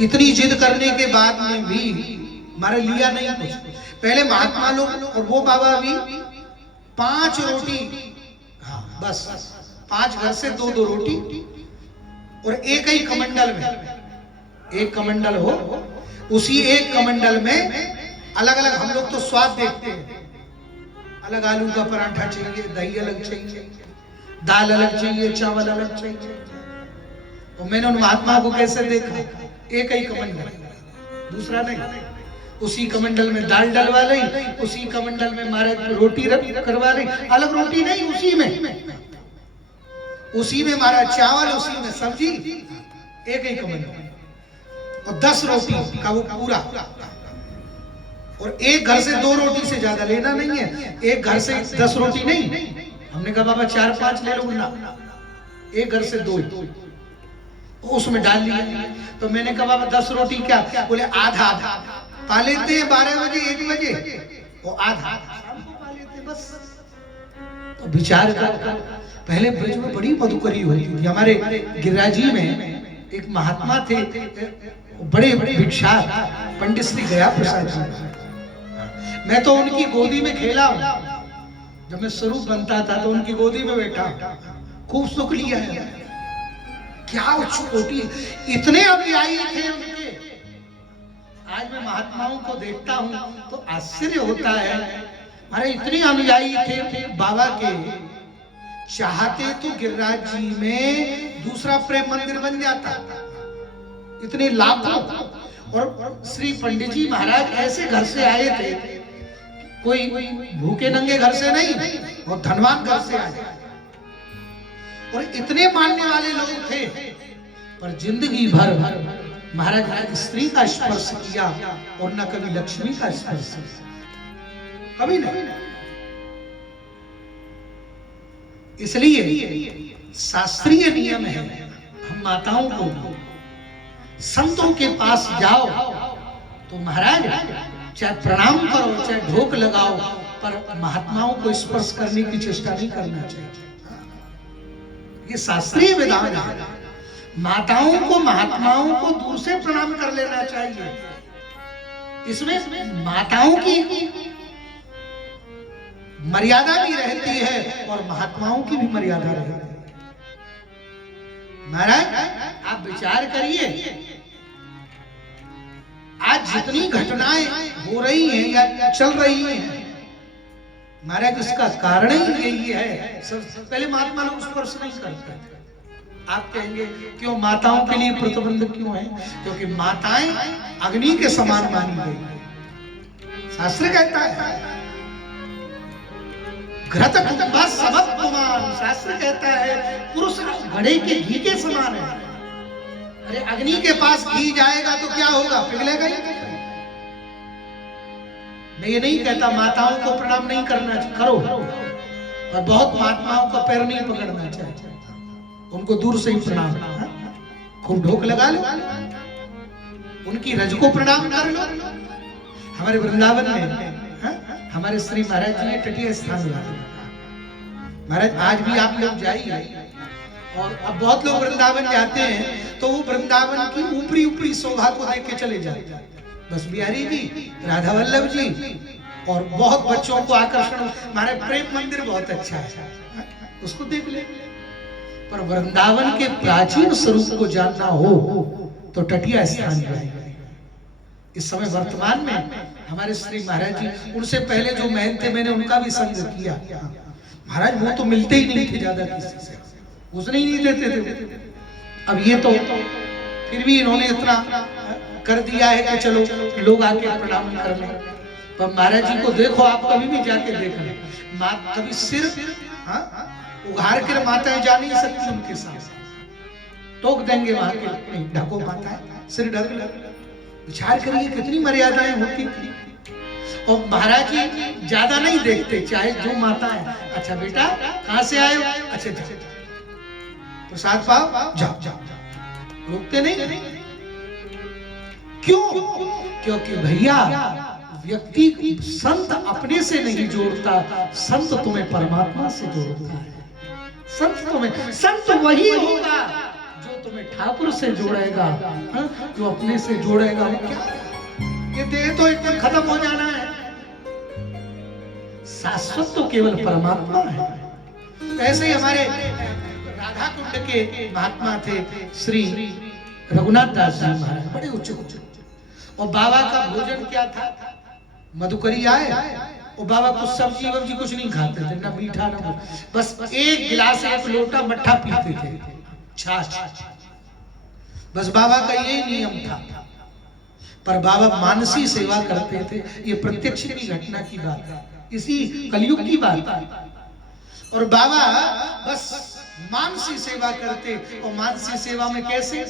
इतनी जिद करने के बाद में भी हमारे लिया नहीं कुछ। पहले महात्मा लोग और वो बाबा भी 5 रोटी, हाँ बस 5 घर से 2-2 रोटी, और एक ही कमंडल में, एक कमंडल हो, उसी एक कमंडल में अलग अलग हम लोग तो स्वाद देखते हैं। अलग आलू का पराठा चाहिए, दही अलग चाहिए, दाल अलग चाहिए, चावल अलग चाहिए। और मैंने उन महात्मा को कैसे देखा? एक ही कमंडल, दूसरा नहीं। उसी कमंडल में दाल डलवा ली, उसी कमंडल में मारे रोटी करवा ली, अलग रोटी नहीं, उसी में मारा चावल, उसी में सब्जी, एक ही कमंडल, और 10 रोटी का वो पूरा। और एक घर से 2 रोटी से ज्यादा लेना नहीं है, एक घर से 10 रोटी नहीं। हमने कहा बाबा 4-5 ले लो ना, एक घर से 2 उसमें डाल लिया। तो मैंने कहा बाबा 10 रोटी क्या? बोले आधा पा लेते हैं 12 बजे 1 बजे, वो आधा शाम को पा लेते बस। तो विचार कर, पहले ब्रज में बड़ी मधुकरी होती थी। हमारे गिरिराजी में एक महात्मा थे, बड़े भिक्षा, पंडित श्री गया प्रसाद जी। मैं तो उनकी गोदी में खेला हूं, जब मैं स्वरूप बनता था तो उनकी गोदी में बैठा, खूब सुख लिया है। क्या उच्च कोटि, इतने अनुयायी थे उनके। आज मैं महात्माओं को देखता हूं तो आश्चर्य होता है, अरे इतने अनुयायी थे बाबा के, चाहते तो गिरिराज जी में दूसरा प्रेम मंदिर बन जाता। इतने लाखों, और श्री पंडित जी महाराज ऐसे घर से आए थे, कोई भूखे नंगे घर से नहीं और धनवान घर से आए, और इतने मानने वाले लोग थे, पर जिंदगी भर महाराज ने स्त्री का स्पर्श किया और न कभी लक्ष्मी का स्पर्श किया, कभी नहीं। इसलिए शास्त्रीय नियम है, हम माताओं को संतों के पास जाओ तो महाराज चाहे प्रणाम करो चाहे ढोक लगाओ, पर महात्माओं को स्पर्श करने की चेष्टा नहीं करना चाहिए। ये शास्त्रीय विधान है। माताओं को महात्माओं को दूर से प्रणाम कर लेना चाहिए। इसमें माताओं की मर्यादा भी रहती है और महात्माओं की भी मर्यादा रहती है। महाराज आप विचार करिए, आज जितनी घटनाएं हो रही हैं या चल रही हैं, महाराज इसका कारण ही यही है। सबसे पहले महात्मा लोग स्पर्श नहीं करते। आप कहेंगे क्यों माताओं के लिए प्रतिबंध क्यों है? क्योंकि माताएं अग्नि के समान मानी गई। शास्त्र कहता है घृत कुंभा समत्वमान, शास्त्र कहता है पुरुष घड़े के घी के समान है। अरे अग्नि के पास घी जाएगा तो क्या होगा? पिघलेगा ही। मैं ये नहीं कहता माताओं को प्रणाम नहीं करना करो, और बहुत महात्माओं का पैर नहीं पकड़ना चाहिए, उनको दूर से ही प्रणाम, खूब ढोक लगा लो, उनकी रज को प्रणाम कर लो। हमारे वृंदावन में हमारे श्री महाराज जी ने तटीय स्थान लगाया। महाराज आज भी आप लोग जाइए, और अब बहुत लोग वृंदावन जाते हैं तो वो वृंदावन की ऊपरी ऊपरी शोभा को देख के चले जाते हैं। बस बिहारी जी, राधा वल्लभ जी और बहुत बच्चों को आकर्षण, हमारे प्रेम मंदिर बहुत अच्छा है, उसको देख ले। पर वृंदावन के प्राचीन स्वरूप को जानना हो तो तटीय स्थान जाए। इस समय वर्तमान में हमारे श्री महाराज जी, उनसे पहले जो महंत थे मैंने उनका भी संग किया। महाराज वो तो मिलते ही नहीं थे ज्यादा किसी से, उसने ही नहीं देते थे। अब ये तो फिर भी इन्होंने इतना कर दिया है कि चलो लोग आके प्रणाम कर लें। पर महाराज जी को देखो, आप कभी भी जाके देख लें, कभी सिर उघार कर माताएं जा नहीं सकती, उनके साथ टोक देंगे वहां के ढको माता, सिर ढक ले। विचार करिए कितनी मर्यादाएं होती थी। और महाराज जी ज्यादा नहीं देखते, चाहे जो माता है, अच्छा बेटा कहां से आए हो, अच्छा प्रसाद पाओ, जाओ जाओ, रोकते नहीं। क्यों? क्योंकि भैया व्यक्ति संत अपने से नहीं जोड़ता, संत तुम्हें परमात्मा से जोड़ता है। संत वही होगा जो तुम्हें ठाकुर से जोड़ेगा, जो अपने से जोड़ेगा। वो क्या, ये देह तो एक दिन खत्म हो जाना है, शाश्वत तो केवल परमात्मा है। ऐसे ही हमारे राधा कुंड के महात्मा थे श्री रघुनाथ दास जी महाराज, बड़े उच्च। और बाबा का भोजन क्या था? मधुकरी आए और बाबा कुछ सब्जी वब्जी कुछ नहीं खाते थे, ना मीठा ना, बस एक गिलास एक लोटा मट्ठा पीते थे, छाछ। बस बाबा का यही नियम था। पर बाबा मानसी सेवा करते थे, ये प्रत्यक्ष की घटना की बात है, इसी कलयुग की बात है। और बाबा बस मानसी सेवा करते, और मानसी सेवा में कैसे?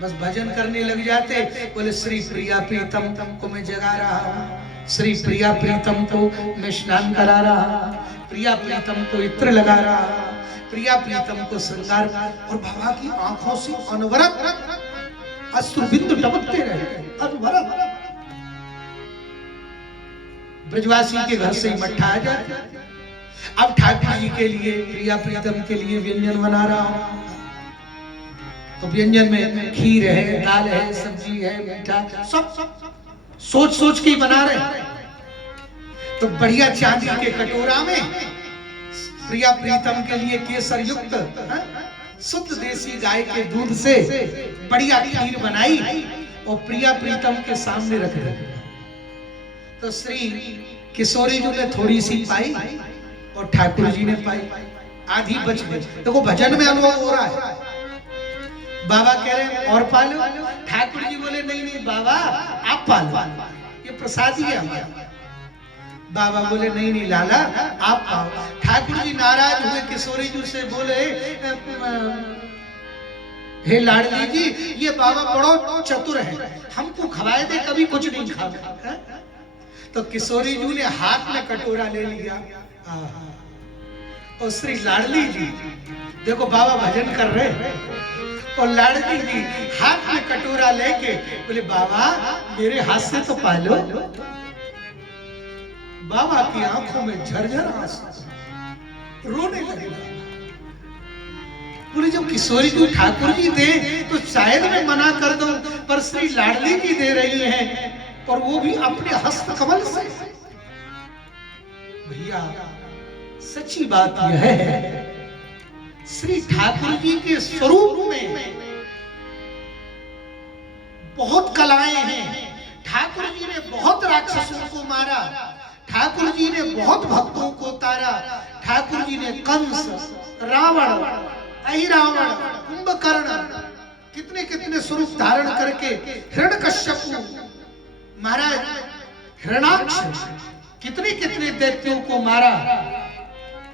बस भजन करने लग जाते, बोले श्री प्रिया प्रीतम को मैं जगा रहा हूँ, श्री प्रिया प्रीतम को मैं स्नान करा रहा, प्रिया प्रीतम को इत्र लगा रहा, प्रिया प्रीतम को श्रृंगार। और बाबा की आंखों से अनवरत अश्रु बिंदु टपकते रहे, अनवरत। ब्रजवासी के घर से मट्ठा आ जाए। अब ठाकुर जी के लिए, प्रिया प्रीतम के लिए व्यंजन बना रहा हूं, तो व्यंजन में खीर है, दाल है, सब्जी है, मीठा, सब सोच सोच के बना रहे। तो बढ़िया चांदी के कटोरा में प्रिया प्रीतम के लिए केसर युक्त शुद्ध देसी गाय के दूध से बढ़िया खीर बनाई और प्रिया प्रीतम के सामने रख दी। तो श्री किशोरी जी ने थोड़ी सी पाई और ठाकुर जी ने पाई, आधी बच गई। देखो भजन में अनुभव हो रहा है। बाबा कह रहे हैं और पालो। ठाकुर जी बोले नहीं नहीं बाबा आप पालो, ये प्रसादी है हमारा। बाबा बोले नहीं नहीं लाला आप पाओ। ठाकुर जी नाराज हुए, किशोरी जी से बोले हे लाडली जी ये बाबा बड़ो चतुर है, हमको खवाए दे कभी कुछ नहीं खा। तो किशोरी जी ने हाथ में कटोरा ले लिया और श्री लाडली जी देखो बाबा भजन कर रहे और लाडली जी हाथ में कटोरा लेके बोले बाबा मेरे हाथ से तो पालो। बाबा की आंखों में झरझर आंसू, रोने लगे। बोले जब किशोरी जी ठाकुर जी दे तो शायद मैं मना कर दूं, पर श्री लाडली जी दे रही हैं और वो भी अपने हस्त कमल से। भैया सच्ची बात यह है श्री ठाकुर जी के स्वरूप में बहुत कलाएं हैं। ठाकुर जी ने बहुत राक्षसों को मारा, ठाकुर जी ने बहुत भक्तों को तारा, ठाकुर जी ने कंस, रावण, अहिरावण, कुंभकर्ण कितने कितने स्वरूप धारण करके हिरण्यकश्यप महाराज, हिरण्याक्ष कितने कितने दैत्यों को मारा।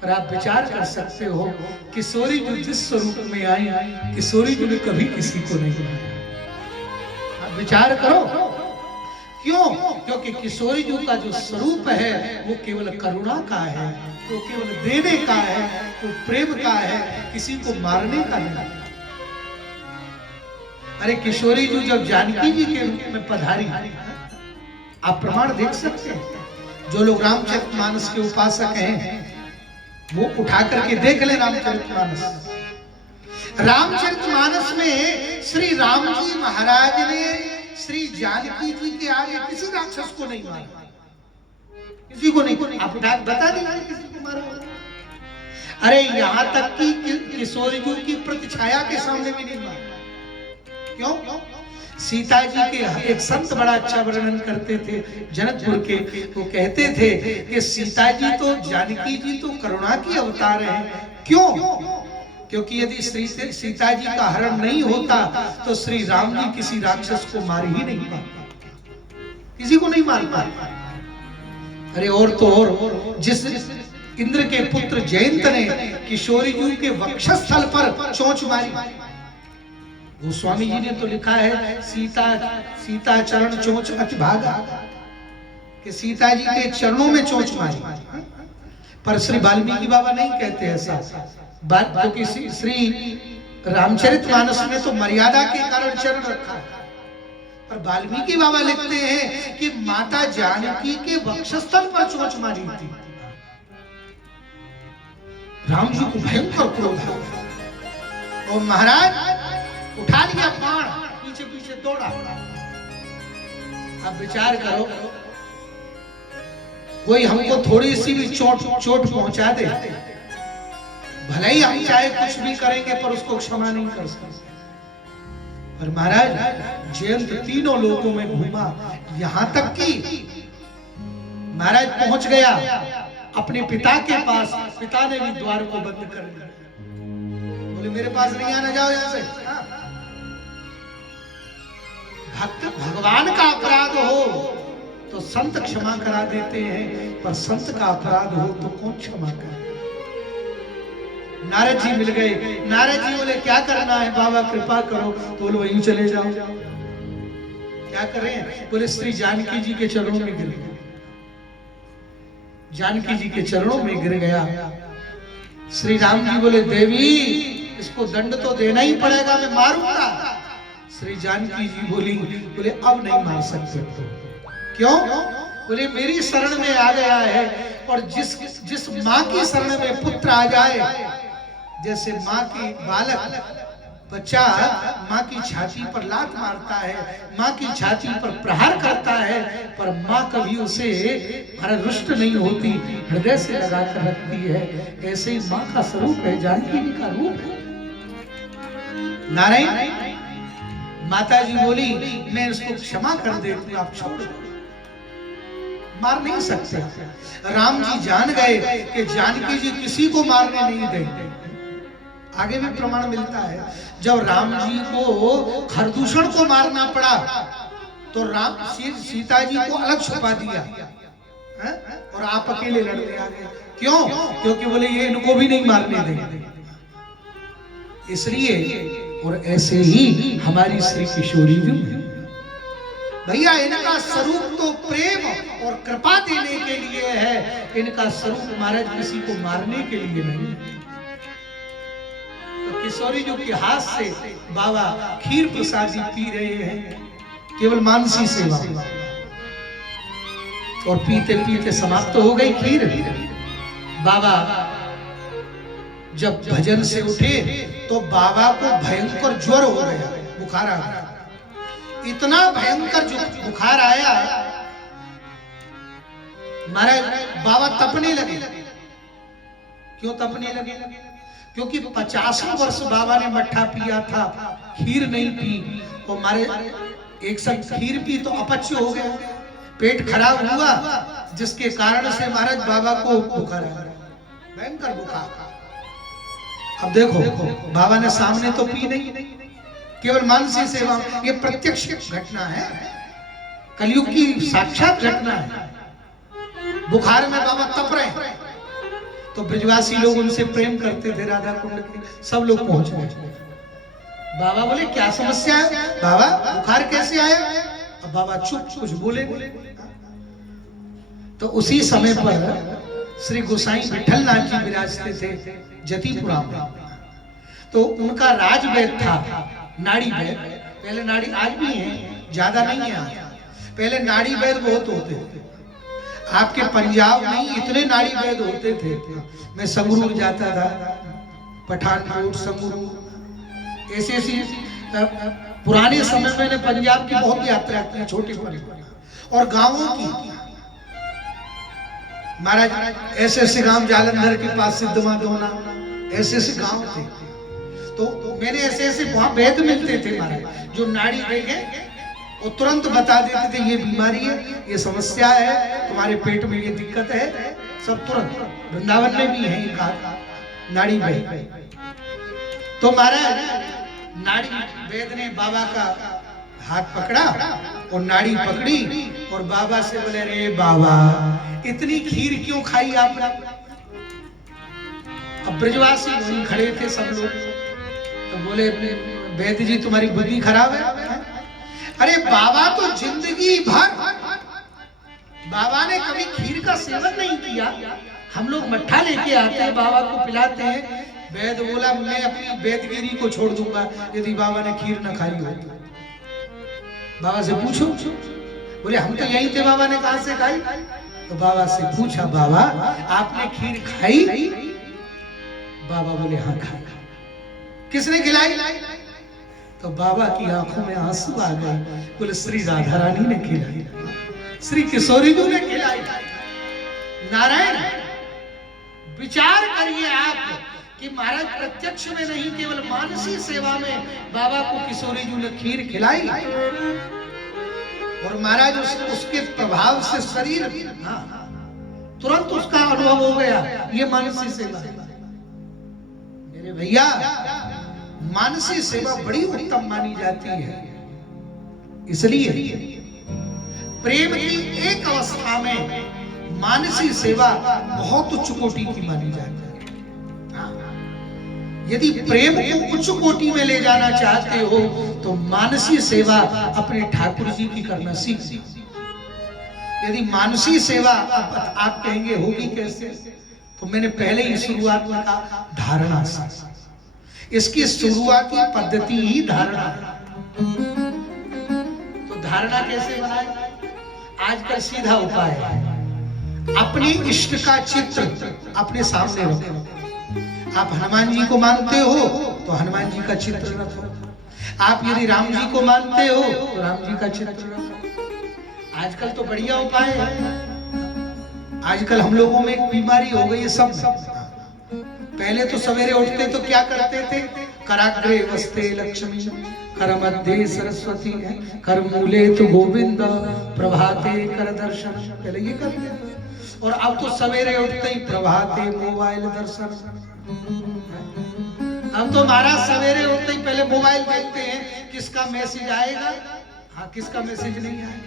पर आप विचार कर सकते हो किशोरी जी जिस स्वरूप में आई, किशोरी जी ने कभी किसी को नहीं मारा। आप विचार करो क्यों? क्योंकि किशोरी जी का जो स्वरूप है वो केवल करुणा का है, वो केवल देने का है, वो प्रेम का है, किसी को मारने का नहीं। अरे किशोरी जी जब जानकी जी के रूप में पधारी, आप प्रमाण देख सकते हैं। जो लोग रामचरितमानस के उपासक हैं वो उठा करके देख ले रामचरितमानस। रामचरितमानस में श्री राम जी महाराज ने श्री जानकी जी के आगे किसी राक्षस को नहीं मारा, किसी को नहीं। आप बता नहीं किसी को मारा। अरे यहाँ तक कि किशोरी जी की प्रतिछाया के सामने भी नहीं मारा। क्यों? सीता जी के एक संत बड़ा अच्छा वर्णन करते थे जनकपुर के, वो कहते थे कि सीता जी तो जानकी जी तो करुणा की अवतार है। क्यों? क्योंकि यदि सीता जी का हरण नहीं होता तो श्री राम जी किसी राक्षस को मार ही नहीं पाता, किसी को नहीं मार पाता। अरे और तो और जिस इंद्र के पुत्र जयंत ने किशोरी जी के वक्षस्थल पर चोंच मारी, गोस्वामी जी ने तो लिखा है सीता चरण चोंच अति भागा, कि सीता जी के चरणों में चोंच मारी। पर श्री वाल्मीकि बाबा नहीं कहते ऐसा, क्योंकि श्री रामचरितमानस में तो मर्यादा के कारण चरण रखा है। पर वाल्मीकि बाबा लिखते हैं कि माता जानकी के वक्षस्थल पर चोंच मारी थी। राम जी को भयंकर क्रोध आया और महाराज उठा लिया बाण, पीछे पीछे दौड़ा। अब विचार करो कोई हमको थोड़ी सी भी चोट पहुंचा दे, भले ही हम चाहे कुछ भी करेंगे पर उसको क्षमा नहीं कर सकते। पर महाराज जयंत तीनों लोगों में घूमा, यहां तक कि महाराज पहुंच गया अपने पिता के पास। पिता ने भी द्वार को बंद कर दिया, बोले मेरे पास नहीं आना, जाओ यहां से। भक्त भगवान का अपराध हो तो संत क्षमा करा देते हैं, पर संत का अपराध हो तो कौन क्षमा करे। नारद जी मिल गए, नारद जी बोले क्या करना है बाबा कृपा करो, तो बोले वहीं चले जाओ। क्या करें? बोले श्री जानकी जी के चरणों में गिर गया। जानकी जी के चरणों में गिर गया। श्री राम जी बोले देवी इसको दंड तो देना ही पड़ेगा, मैं मारूंगा। श्री जानकी जी बोले अब नहीं मार सकते। क्यों? बोले मेरी शरण में आ गया है, और जिस माँ की शरण में पुत्र आ जाए, जैसे माँ की बालक बच्चा माँ की छाती पर लात मारता है, माँ की छाती पर प्रहार करता है, पर माँ कभी उसे रुष्ट नहीं होती, हृदय से लगा कर रखती है। ऐसे ही माँ का स्वरूप है, जानकी जी का रूप है। नारायण माता जी बोली मैं इसको क्षमा कर देती हूँ, आप छोड़ दो, मार नहीं सकते। राम जी जान गए कि जानकी जी किसी को मारने नहीं देंगे। आगे भी प्रमाण मिलता है, जब राम जी को खरदूषण को मारना पड़ा तो राम सीता जी को अलग छुपा दिया है? और आप अकेले लड़ने आ गए। क्यों? क्योंकि बोले ये इनको भी नहीं मारने देंगे, इसलिए। और ऐसे ही हमारी श्री किशोरी जी, भैया इनका स्वरूप तो प्रेम और कृपा देने के लिए है, इनका स्वरूप महाराज किसी को मारने के लिए नहीं। तो किशोरी जी के हाथ से बाबा खीर प्रसादी पी रहे हैं, केवल मानसी सेवा, और पीते पीते समाप्त हो गई खीर। बाबा जब भजन से उठे तो बाबा को भयंकर ज्वर हो गया, बुखार आ गया, इतना भयंकर जो बुखार आया, महाराज बाबा तपने लगे। क्यों तपने लगे? क्योंकि 50 वर्ष बाबा ने मट्ठा पिया था, खीर नहीं पी, और मारे एक साथ खीर पी तो अपच हो गया, पेट खराब हुआ, जिसके कारण से महाराज बाबा को बुखार आ गया, भयंकर बुखार। अब देखो बाबा ने सामने तो पी नहीं, केवल मानसी सेवा, ये प्रत्यक्ष घटना है, कलयुग की साक्षात घटना है। बुखार में बाबा तप रहे हैं, तो ब्रजवासी लोग उनसे प्रेम करते थे, राधा कुंड के सब लोग पहुंच गए। बाबा बोले क्या समस्या है? बाबा बुखार कैसे आया? अब बाबा चुप, कुछ बोले। तो उसी समय पर श्री गोसाई विठल नाथ जी विराजते थे जतिपुरा में, तो उनका राज वैद था, नाड़ी वैद। पहले नाड़ी, आज भी है, ज्यादा नहीं है, पहले नाड़ी वैद बहुत होते थे। आपके पंजाब में इतने नाड़ी वैद होते थे, मैं संगरूर जाता था, पठानकोट, संगरूर, ऐसे ऐसी पुराने समय में मैंने पंजाब की बहुत यात्रा की, छोटी बड़ी, और गांवों की। महाराज ऐसे ऐसे गांव, जालंधर के पास सिद्धमा दोना, ऐसे ऐसे गांव थे, तो मैंने ऐसे ऐसे वहां वैद मिलते थे महाराज, जो नाड़ी देखे वो तुरंत बता देते थे, ये बीमारी है, ये समस्या है, तुम्हारे पेट में ये दिक्कत है, सब तुरंत। वृंदावन में भी है एक नाड़ी वैद। तो महाराज नाड़ी वैद ने बाबा का हाथ पकड़ा और नाड़ी पकड़ी, और बाबा से बोले, रे बाबा इतनी खीर क्यों खाई आपने? अब ब्रजवासी वहीं खड़े थे सब लोग, तो बोले, वैद्य जी तुम्हारी बुद्धि खराब है? अरे बाबा तो जिंदगी भर बाबा ने कभी खीर का सेवन नहीं किया, हम लोग मट्ठा लेके आते हैं, बाबा को पिलाते हैं। वैद्य बोला, मैं अपनी वैद्यगिरी को छोड़ दूंगा यदि बाबा ने खीर न खाई हो। बाबा से पूछो, बोले हम तो यहीं थे, बाबा ने कहां से खाई? तो बाबा से पूछा, बाबा आपने खीर खाई? बाबा बोले हाँ खाई। किसने खिलाई? तो बाबा की आंखों में आंसू आ गए, बोले श्री राधा रानी ने खिलाई, श्री किशोरी जी ने खिलाई। नारायण, विचार करिए आप कि महाराज प्रत्यक्ष में नहीं, केवल मानसी सेवा में बाबा को किशोरी जी ने खीर खिलाई, और महाराज उसके प्रभाव से शरीर तुरंत उसका अनुभव हो गया, ये मानसी सेवा है। मेरे भैया, मानसी सेवा बड़ी उत्तम मानी जाती है, इसलिए प्रेम की एक अवस्था में मानसी सेवा बहुत उच्च कोटि की मानी जाती है। यदि प्रेम को उच्च कोटि में ले जाना चाहते हो तो मानसी सेवा अपने ठाकुर जी की करना सीख। यदि मानसी सेवा आप कहेंगे होगी कैसे, तो मैंने पहले ही शुरुआत में कहा, धारणा से। इसकी शुरुआती पद्धति ही धारणा। तो धारणा कैसे बनाए? आजकल सीधा उपाय है, अपने इष्ट का चित्र अपने सामने रखो। आप हनुमान जी को मानते हो तो हनुमान जी का चित्र रखो, आप यदि राम जी को मानते हो तो राम जी का चित्र रखो। आजकल तो बढ़िया उपाय है। आजकल हम लोगों में एक बीमारी हो गई है, सब पहले तो सवेरे उठते तो क्या करते थे, कराग्रे वस्ते लक्ष्मी, कर मध्य सरस्वती, कर मूले तो गोविंद, प्रभाते कर दर्शन, पहले ये करते थे। और अब तो सवेरे उठते ही प्रभाते मोबाइल दर्शन, हम तो महाराज सवेरे होते ही पहले मोबाइल देखते हैं किसका मैसेज आएगा, हाँ किसका मैसेज नहीं आएगा।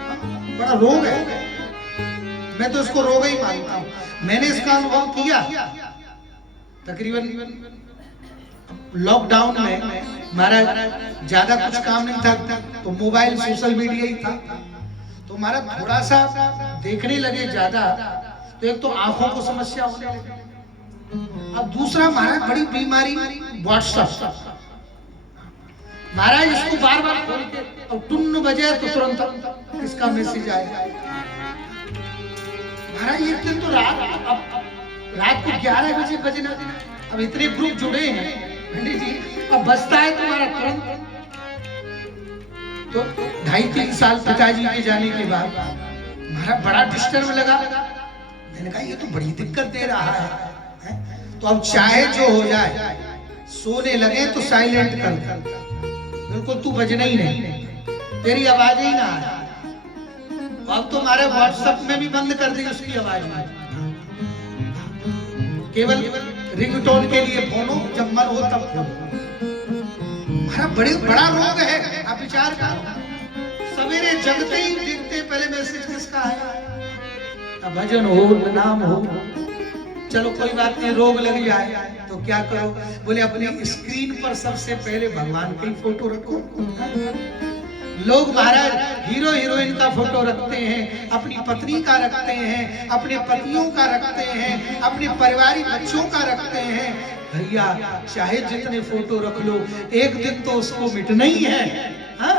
हाँ, बड़ा रोग है, मैं तो इसको रोग ही मानता हूं। मैंने इसका अनुभव किया तकरीबन लॉकडाउन में, महाराज ज्यादा कुछ काम नहीं था तो मोबाइल सोशल मीडिया ही था, तो हमारा थोड़ा सा देखने लगे ज्यादा, तो एक तो आंखों को समस्या होने लगी, अब दूसरा महाराज बड़ी बीमारी व्हाट्सएप। महाराज इसको बार बार खोल के अब टुन्न बजे तो तुरंत इसका मैसेज आएगा। महाराज एक दिन तो रात को 11 बजे बजना, अब इतने ग्रुप जुड़े हैं पंडित जी, अब बजता है तुम्हारा तुरंत। तो 2.5-3 साल पिताजी के जाने के बाद महाराज बड़ा डिस्टर्ब लगा। मैंने कहा ये तो बड़ी दिक्कत दे रहा है। तो अब चाहे जो हो जाए, सोने लगे तो साइलेंट कर, बिल्कुल तू बजना ही नहीं, तेरी आवाज ही ना आए। अब तो हमारे व्हाट्सएप में भी बंद कर दी उसकी आवाज, केवल रिंगटोन के लिए फोनो, जब मन हो तब फोनो। हमारा बड़ा रोग है। आप विचार करो, सवेरे जगते ही देखते पहले मैसेज किसका है, भजन हो नाम हो, चलो कोई बात नहीं, रोग लग जाए तो क्या करो, बोले अपनी स्क्रीन पर सबसे पहले भगवान की फोटो रखो। लोग महाराज हीरो हीरोइन का फोटो रखते हैं, अपनी पत्नी का रखते हैं, अपने पतियों का रखते हैं, अपने पारिवारिक बच्चों का रखते हैं। भैया चाहे जितने फोटो रख लो, एक दिन तो उसको मिटना ही है। हाँ?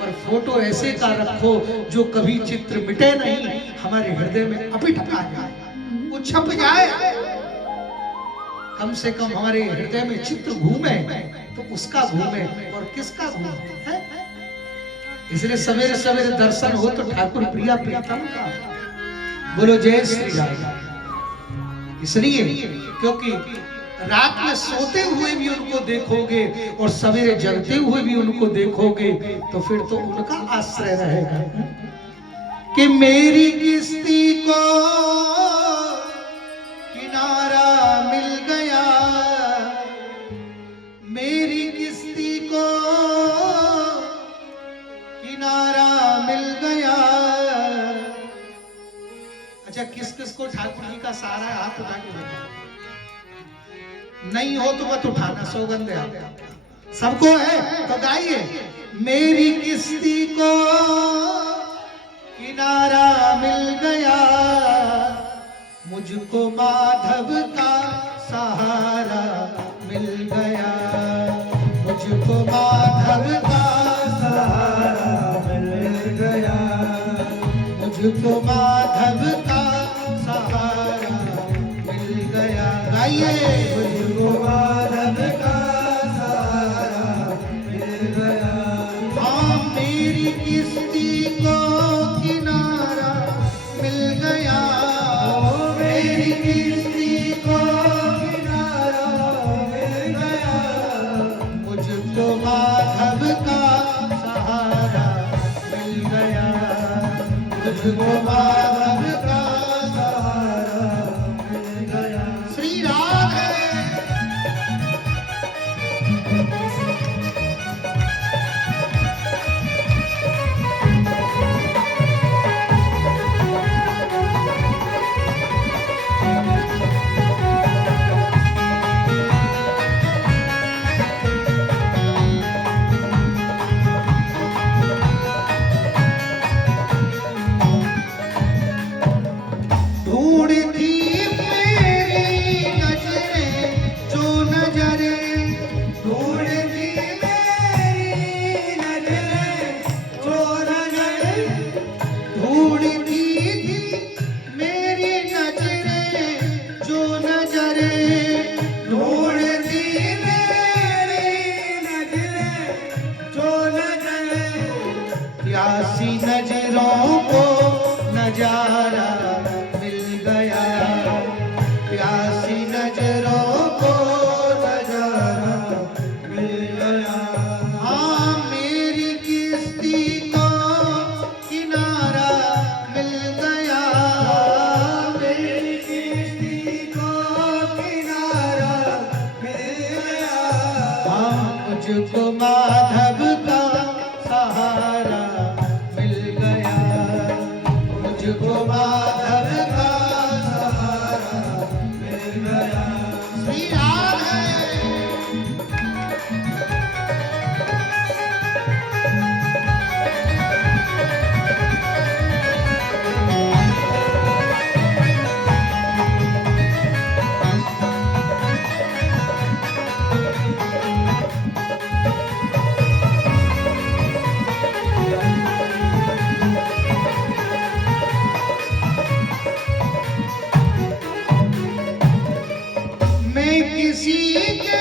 और फोटो ऐसे का रखो जो कभी चित्र मिटे नहीं, हमारे हृदय में अभी ढका जाए, वो छप जाए, कम से कम हमारे हृदय में चित्र घूमे, तो उसका घूमे और किसका घूमे। इसलिए सवेरे सवेरे दर्शन हो तो ठाकुर प्रिया प्रीतम का, बोलो जय श्री राम। इसलिए क्योंकि रात में सोते हुए भी उनको देखोगे और सवेरे जगते हुए भी उनको देखोगे, तो फिर तो उनका आश्रय रहेगा कि मेरी किस्ती को किनारा मिल गया, मेरी किस्ती को किनारा मिल गया। अच्छा, किस किस को ठाकुर जी का सहारा है, हाथ उठा के बताओ। नहीं हो तो मत उठाना, सौगंध है, सबको है तो गाइए। मेरी किस्ती को किनारा मिल गया, मुझको माधव का सहारा मिल गया, मुझको माधव का सहारा मिल गया, मुझको माधव का सहारा मिल गया। गाइए, मुझको माधव का सहारा मिल गया। हाँ, मेरी किस्ती को किनारा मिल गया, मेरी किस्ती को किनारा मिल गया, मुझको माधव का सहारा मिल गया, मुझको माधव का सहारा मिल गया। श्री राधे। प्यासी नजरों को नजारा मिल गया, प्यासी नजरों को नजारा मिल गया। हाँ, मेरी किस्ती को किनारा मिल गया, मेरी किस्ती को किनारा मिल मुझको माधव का सहारा मिल गया, मुझको माधव का सहारा मिल गया। श्री राधे। मैं किसी के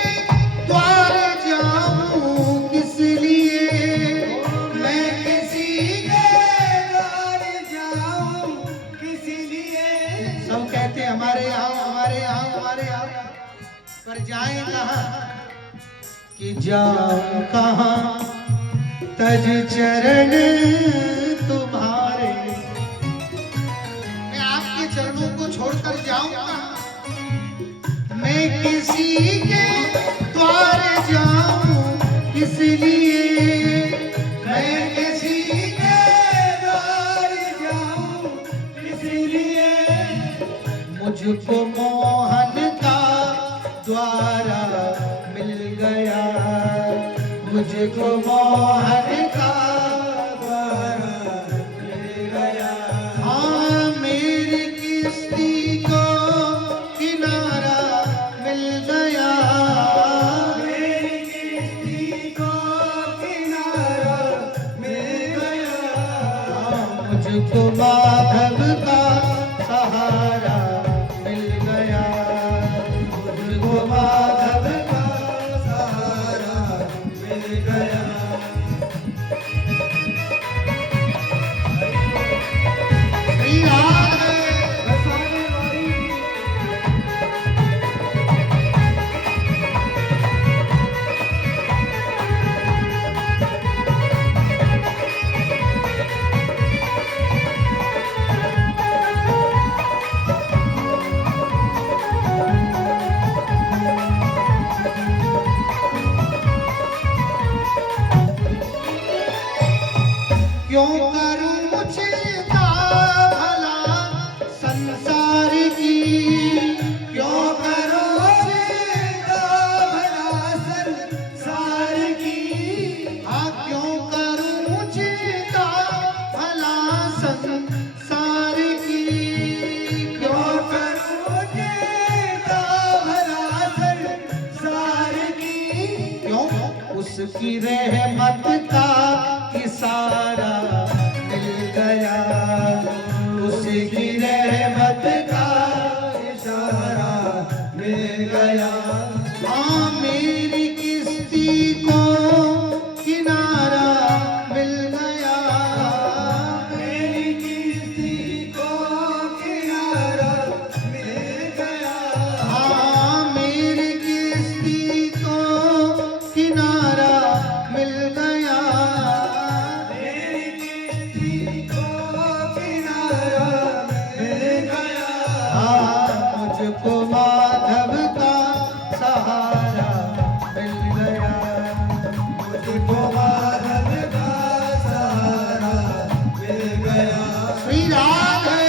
द्वार जाऊं किस लिए, मैं किसी के द्वार जाऊं किस लिए। सब कहते हैं हमारे यहाँ हमारे यहाँ हमारे यहाँ, पर जाएं कहाँ कि जाऊं कहाँ तज चरण तुम्हारे। मैं आपके चरणों को छोड़कर जाऊं कहाँ, मैं किसी के द्वार जाऊं किस लिए, मैं किसी के द्वार जाऊं किस लिए। मुझको मोहन का द्वारा मिल गया, मुझको मोहन का द्वारा मिल गया। हाँ मेरी किस्ती को किनारा मिल गया, मेरी किस्ती को किनारा मिल गया। मुझको माधव का सहारा मिल गया, मुझको माधव का सहारा मिल गया। श्री राधे। क्यों करूं चिंता भला संसार की, क्यों करूं चिंता भला संसार की। हाँ क्यों करूं चिंता भला संसार की, क्यों करूं चिंता भला संसार की। क्यों उसकी रहमत का इशारा मिल गया, उसकी रहमत का इशारा मिल गया। हाँ मेरी किस्ती को किनारा मिल गया, मेरी किस्ती को किनारा मिल गया। हाँ मेरी किस्ती को किनारा मिल गया, मुझको माधव का सहारा मिल गया, मुझको माधव का सहारा मिल गया। श्री राधे।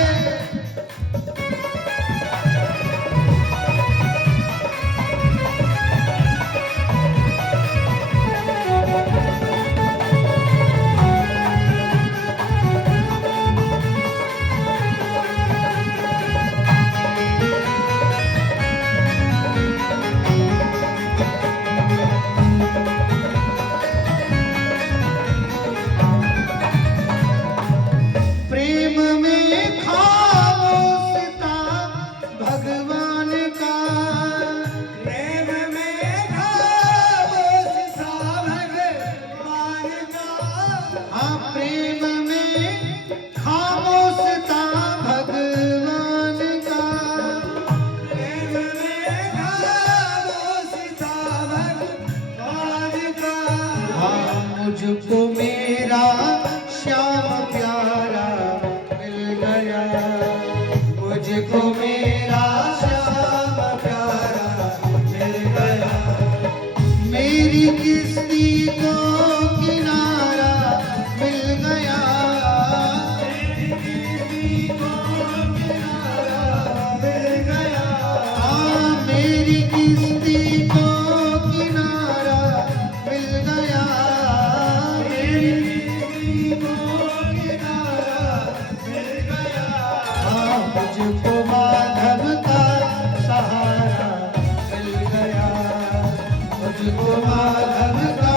मेरी किस्ती को किनारा मिल गया, मेरी किस्ती को किनारा मिल गया, मेरी किस्ती को किनारा मिल गया, मेरी किस्ती को किनारा मिल गया, मुझको माधव का सहारा मिल गया, मुझको माधव का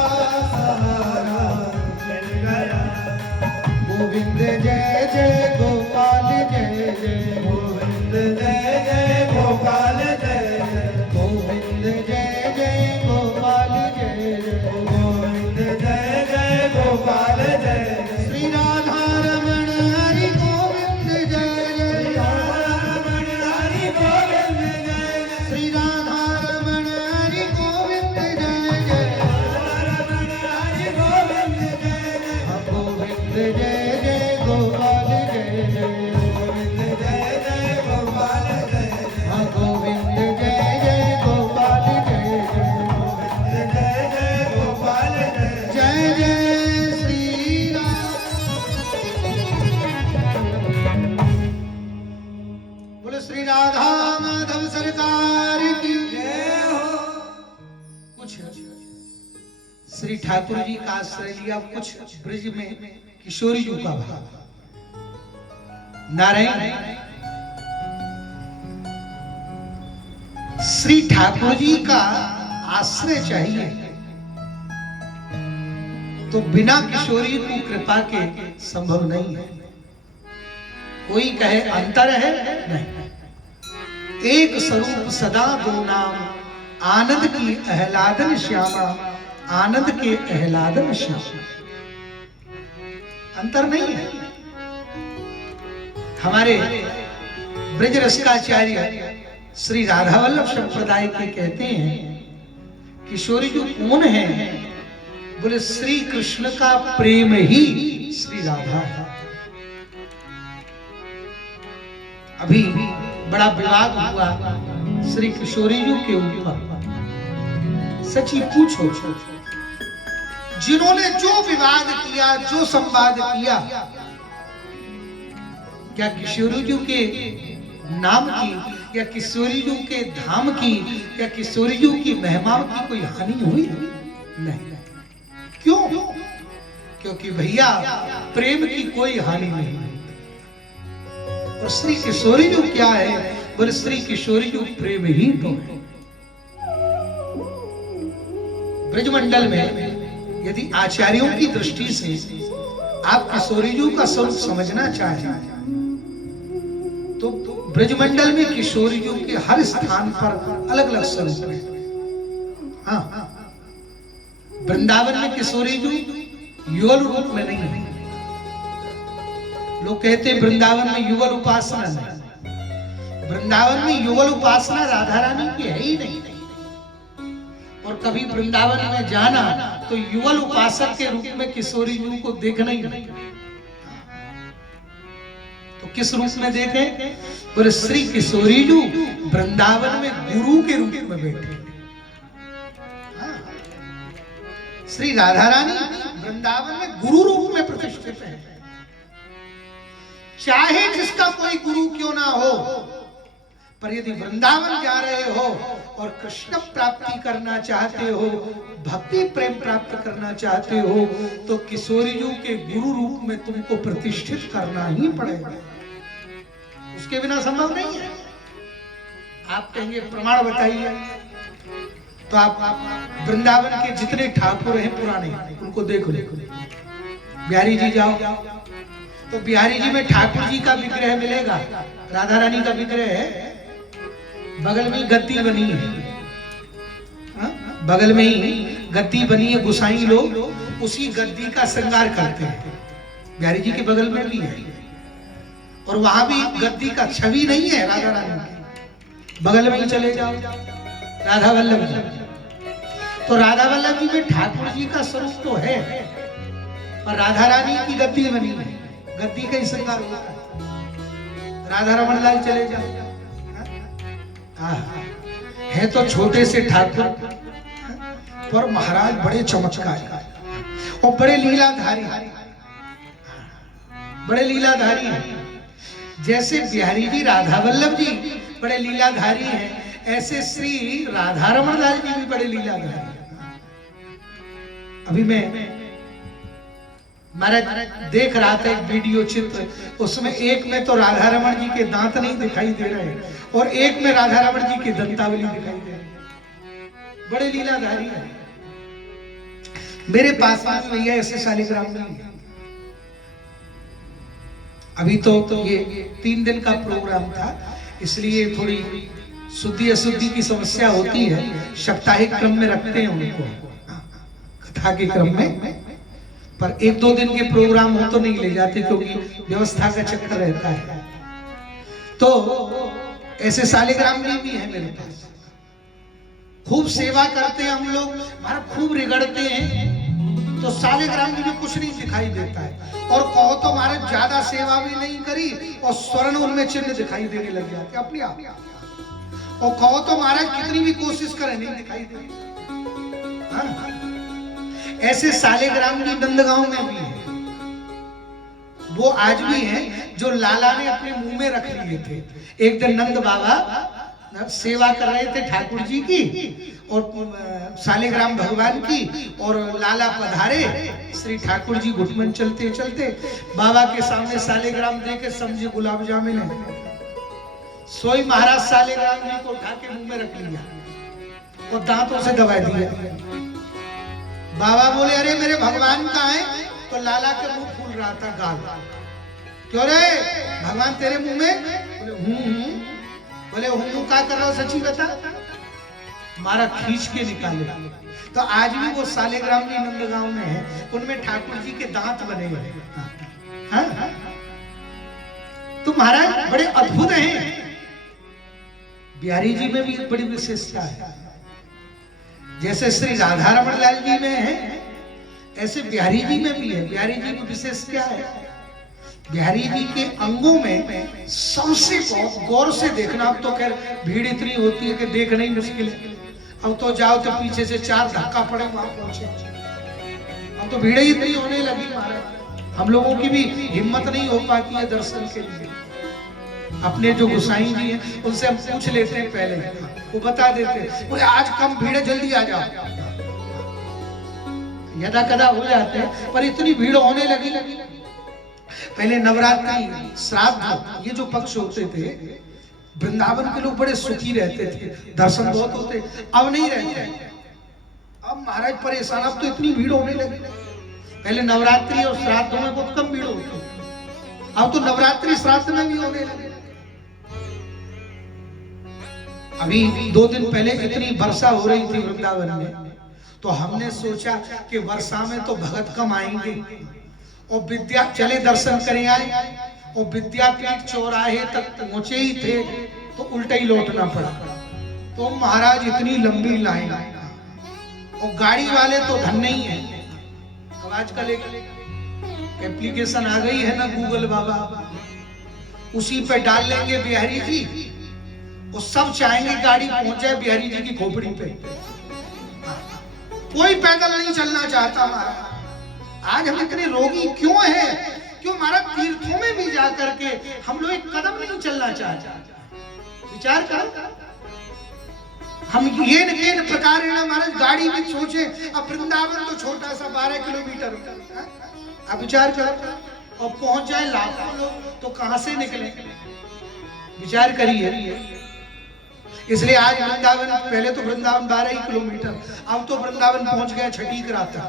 सहारा मिल गया, गोविंद जय जय गोपाल जय जय, गोविंद जय जय गोपाल जय जय, गोविंद जय जय गोपाल जय जय, गोविंद जय जय गोपाल जय जय, श्री राधा रमण हरि गोविंद जय जय, रमण हरि गोविंद जय जय, श्री राधा रमण हरि गोविंद जय जय, रमण हरि गोविंद जय जय, गोविंद जय जय गोपाल जय जय, गोविंद जय जय गोपाल जय जय, गोविंद जय जय गोपाल जय जय, गोविंद जय जय गोपाल जय जय, जय जय श्री राम। बोले श्री राधा माधव सरकार की जय हो। कुछ श्री ठाकुर जी का आश्रय लिया, कुछ ब्रज में किशोरी जी का भाव। नारायण श्री ठाकुर जी का आश्रय चाहिए तो बिना किशोरी की कृपा के संभव नहीं है। कोई कहे अंतर है, नहीं। एक स्वरूप सदा दो नाम, आनंद की आह्लादन श्यामा, आनंद के आह्लादन श्यामा। अंतर नहीं है। हमारे ब्रज रसिकाचार्य श्री राधा वल्लभ संप्रदाय के कहते हैं किशोरी जो कौन है? बोले श्री कृष्ण का प्रेम ही श्री राधा है। अभी बड़ा विवाद हुआ श्री किशोरी जी के ऊपर। सच्ची पूछो, जिन्होंने जो विवाद किया, जो संवाद किया, क्या किशोरी जी के नाम की या किशोरी जी के धाम की या किशोरी जी की महिमाओं की कोई हानि हुई? नहीं। क्यों? क्योंकि भैया प्रेम की कोई हानि नहीं। और श्री किशोरी जी क्या है? बोले श्री किशोरी जी प्रेम ही तो है। ब्रजमंडल में यदि आचार्यों की दृष्टि से आप किशोरी जी का स्वरूप समझना चाहें तो ब्रजमंडल में किशोरी जी के हर स्थान पर अलग अलग स्वरूप है। हाँ, वृंदावन में किशोरी जी युगल रूप में नहीं है। लोग कहते हैं वृंदावन में युगल उपासना नहीं। वृंदावन में युगल उपासना राधा रानी की है ही नहीं। और कभी वृंदावन में जाना तो युगल उपासक के रूप में किशोरी जी को देखना ही नहीं। तो किस रूप में देखे? बोले श्री किशोरी जी वृंदावन में गुरु के रूप में बैठे। श्री राधा रानी वृंदावन में गुरु रूप में प्रतिष्ठित है। चाहे जिसका कोई गुरु क्यों ना हो, पर यदि वृंदावन जा रहे हो और कृष्ण प्राप्ति करना चाहते हो, भक्ति प्रेम प्राप्त करना चाहते हो, तो किशोरी जी के गुरु रूप में तुमको प्रतिष्ठित करना ही पड़ेगा। उसके बिना संभव नहीं है। आप कहेंगे प्रमाण बताइए, तो आप वृंदावन के जितने ठाकुर हैं पुराने उनको देखो। बिहारी जी जाओ तो बिहारी जी में ठाकुर जी का विग्रह मिलेगा, राधा रानी का विग्रह है। बगल में गद्दी बनी है, बगल में ही गद्दी बनी है। गुसाई लोग उसी गद्दी का श्रृंगार करते हैं। बिहारी जी के बगल में भी है। और वहां भी गद्दी का छवि नहीं है राधा रानी की। बगल में ही चले जाओ राधा वल्लभ जी, तो राधा वल्लभ जी में ठाकुर जी का स्वरूप तो है, पर राधा रानी की गद्दी बनी है। गद्दी का ही श्रृंगार होता है। राधा रमन लाल चले जाओ, है तो छोटे से ठाकुर, पर महाराज बड़े चमत्कारी और बड़े लीलाधारी, बड़े लीलाधारी हैं। जैसे बिहारी जी राधा वल्लभ जी बड़े लीलाधारी हैं, ऐसे श्री राधा रमण दास जी भी बड़े लीलाधारी हैं। अभी मैं महाराज देख रहा था एक वीडियो चित्र, उसमें एक में तो राधा रमण जी के दांत नहीं दिखाई दे रहे हैं और एक में राधा रमण जी की दंतावली दिखाई दे रही है। बड़े लीलाधारी है। मेरे पास भैया ऐसे शालिग्राम में है। अभी तो ये 3 दिन का प्रोग्राम था, इसलिए थोड़ी शुद्धि अशुद्धि की समस्या होती है। साप्ताहिक क्रम में रखते हैं उनको, कथा के क्रम में, पर 1-2 दिन के प्रोग्राम हो तो नहीं ले जाते क्योंकि व्यवस्था का चक्कर रहता है। तो ऐसे शालिग्राम भी है मेरे पास। खूब सेवा करते हैं हम लोग, महाराज खूब रिगड़ते हैं तो शालिग्राम में कुछ नहीं दिखाई देता है। और कहो तो महाराज ज्यादा सेवा भी नहीं करी और स्वर्ण उनमें चिन्ह दिखाई देने लग जाते अपने आप। और कहो तो महाराज कितनी भी कोशिश करें नहीं दिखाई देती। हाँ? ऐसे शालिग्राम भी नंदगांव में भी है, वो आज भी हैं जो लाला ने अपने मुंह में रख लिए थे। एक दिन नंद बाबा सेवा कर रहे थे ठाकुर जी की और शालिग्राम भगवान की, और लाला पधारे। श्री ठाकुर जी घुटमन चलते चलते बाबा के सामने शालिग्राम देके समझे गुलाब जामुन है। सोई महाराज शालिग्राम जी को उठा के मुंह में रख लिया और दांतों से दबा दिया। बाबा बोले अरे मेरे भगवान कहाँ है? तो लाला के मुंह फूल रहा था गाल। क्यों रे भगवान तेरे मुंह में? बोले हूं क्या कर रहा हो सची बता। मारा खींच के निकाले। तो आज भी वो शालिग्राम जी नंदगांव में है, उनमें ठाकुर जी के दांत बने हुए हैं। तो महाराज बड़े अद्भुत हैं। बिहारी जी में भी एक बड़ी विशेषता है। जैसे श्री राधा रमण लाल जी में है, ऐसे बिहारी जी में भी है। बिहारी जी की विशेष क्या है? बिहारी जी के अंगों में सबसे गौर से देखना। अब तो खैर भीड़ इतनी होती है कि देखना ही मुश्किल है। अब तो जाओ तो पीछे से 4 धक्का पड़े वहां पहुंचे। अब तो भीड़ ही इतनी होने लगी महाराज, हम लोगों की भी हिम्मत नहीं हो पाती है दर्शन के लिए। अपने जो गोसाई जी हैं उनसे हम पूछ लेते हैं, पहले वो बता देते हैं, बोले आज कम भीड़ है जल्दी आ जाओ। यदा कदा हो जाते हैं, पर इतनी भीड़ होने लगी। पहले नवरात्रि श्राद्ध ये जो पक्ष होते थे, वृंदावन के लोग बड़े सुखी रहते थे, दर्शन बहुत होते। अब नहीं रहते, अब महाराज परेशान। अब तो इतनी भीड़ होने लगी। पहले नवरात्रि और श्राद्ध में बहुत कम भीड़ होती, अब तो नवरात्रि श्राद्ध में भी होने लगे। अभी 2 दिन पहले इतनी वर्षा हो रही थी वृंदावन में, तो हमने सोचा कि वर्षा में तो भगत कम आएंगे और विद्या चले दर्शन करें आए, और विद्यापीठ चौराहे तक पहुंचे ही थे तो उल्टा ही लौटना पड़ा। तो महाराज इतनी लंबी लाइन, और गाड़ी वाले तो धन्य ही है। अब आजकल एक एप्लीकेशन आ गई है ना गूगल बाबा, उसी पे डाल लेंगे बिहारी जी, वो सब चाहेंगे गाड़ी पहुंच जाए बिहारी जी की खोपड़ी पे। कोई पैदल नहीं चलना चाहता महाराज। आज हम इतने रोगी क्यों हैं? क्यों महाराज तीर्थों में भी जाकर के हम लोग एक कदम नहीं चलना चाहते? विचार कर, हम ये प्रकार महाराज गाड़ी में सोचे। अब वृंदावन तो छोटा सा 12 किलोमीटर, अब विचार कर, और पहुंच जाए लाखों लोग तो कहां से निकले? विचार करिए। इसलिए आज वृंदावन, पहले तो वृंदावन 12 ही किलोमीटर, अब तो वृंदावन पहुंच गया छठी राता,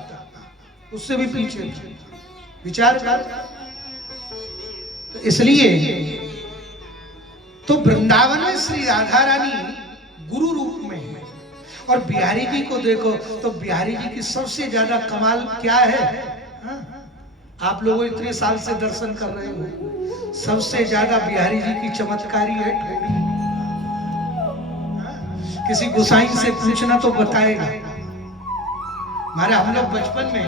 उससे भी पीछे। विचार कर। तो इसलिए तो वृंदावन में श्री राधा रानी गुरु रूप में है। और बिहारी जी को देखो तो बिहारी जी की सबसे ज्यादा कमाल क्या है? आप लोग इतने साल से दर्शन कर रहे हो, सबसे ज्यादा बिहारी जी की चमत्कारी है ठोड़ी। किसी गोसाई से पूछना तो बताएगा। हमारे हम लोग बचपन में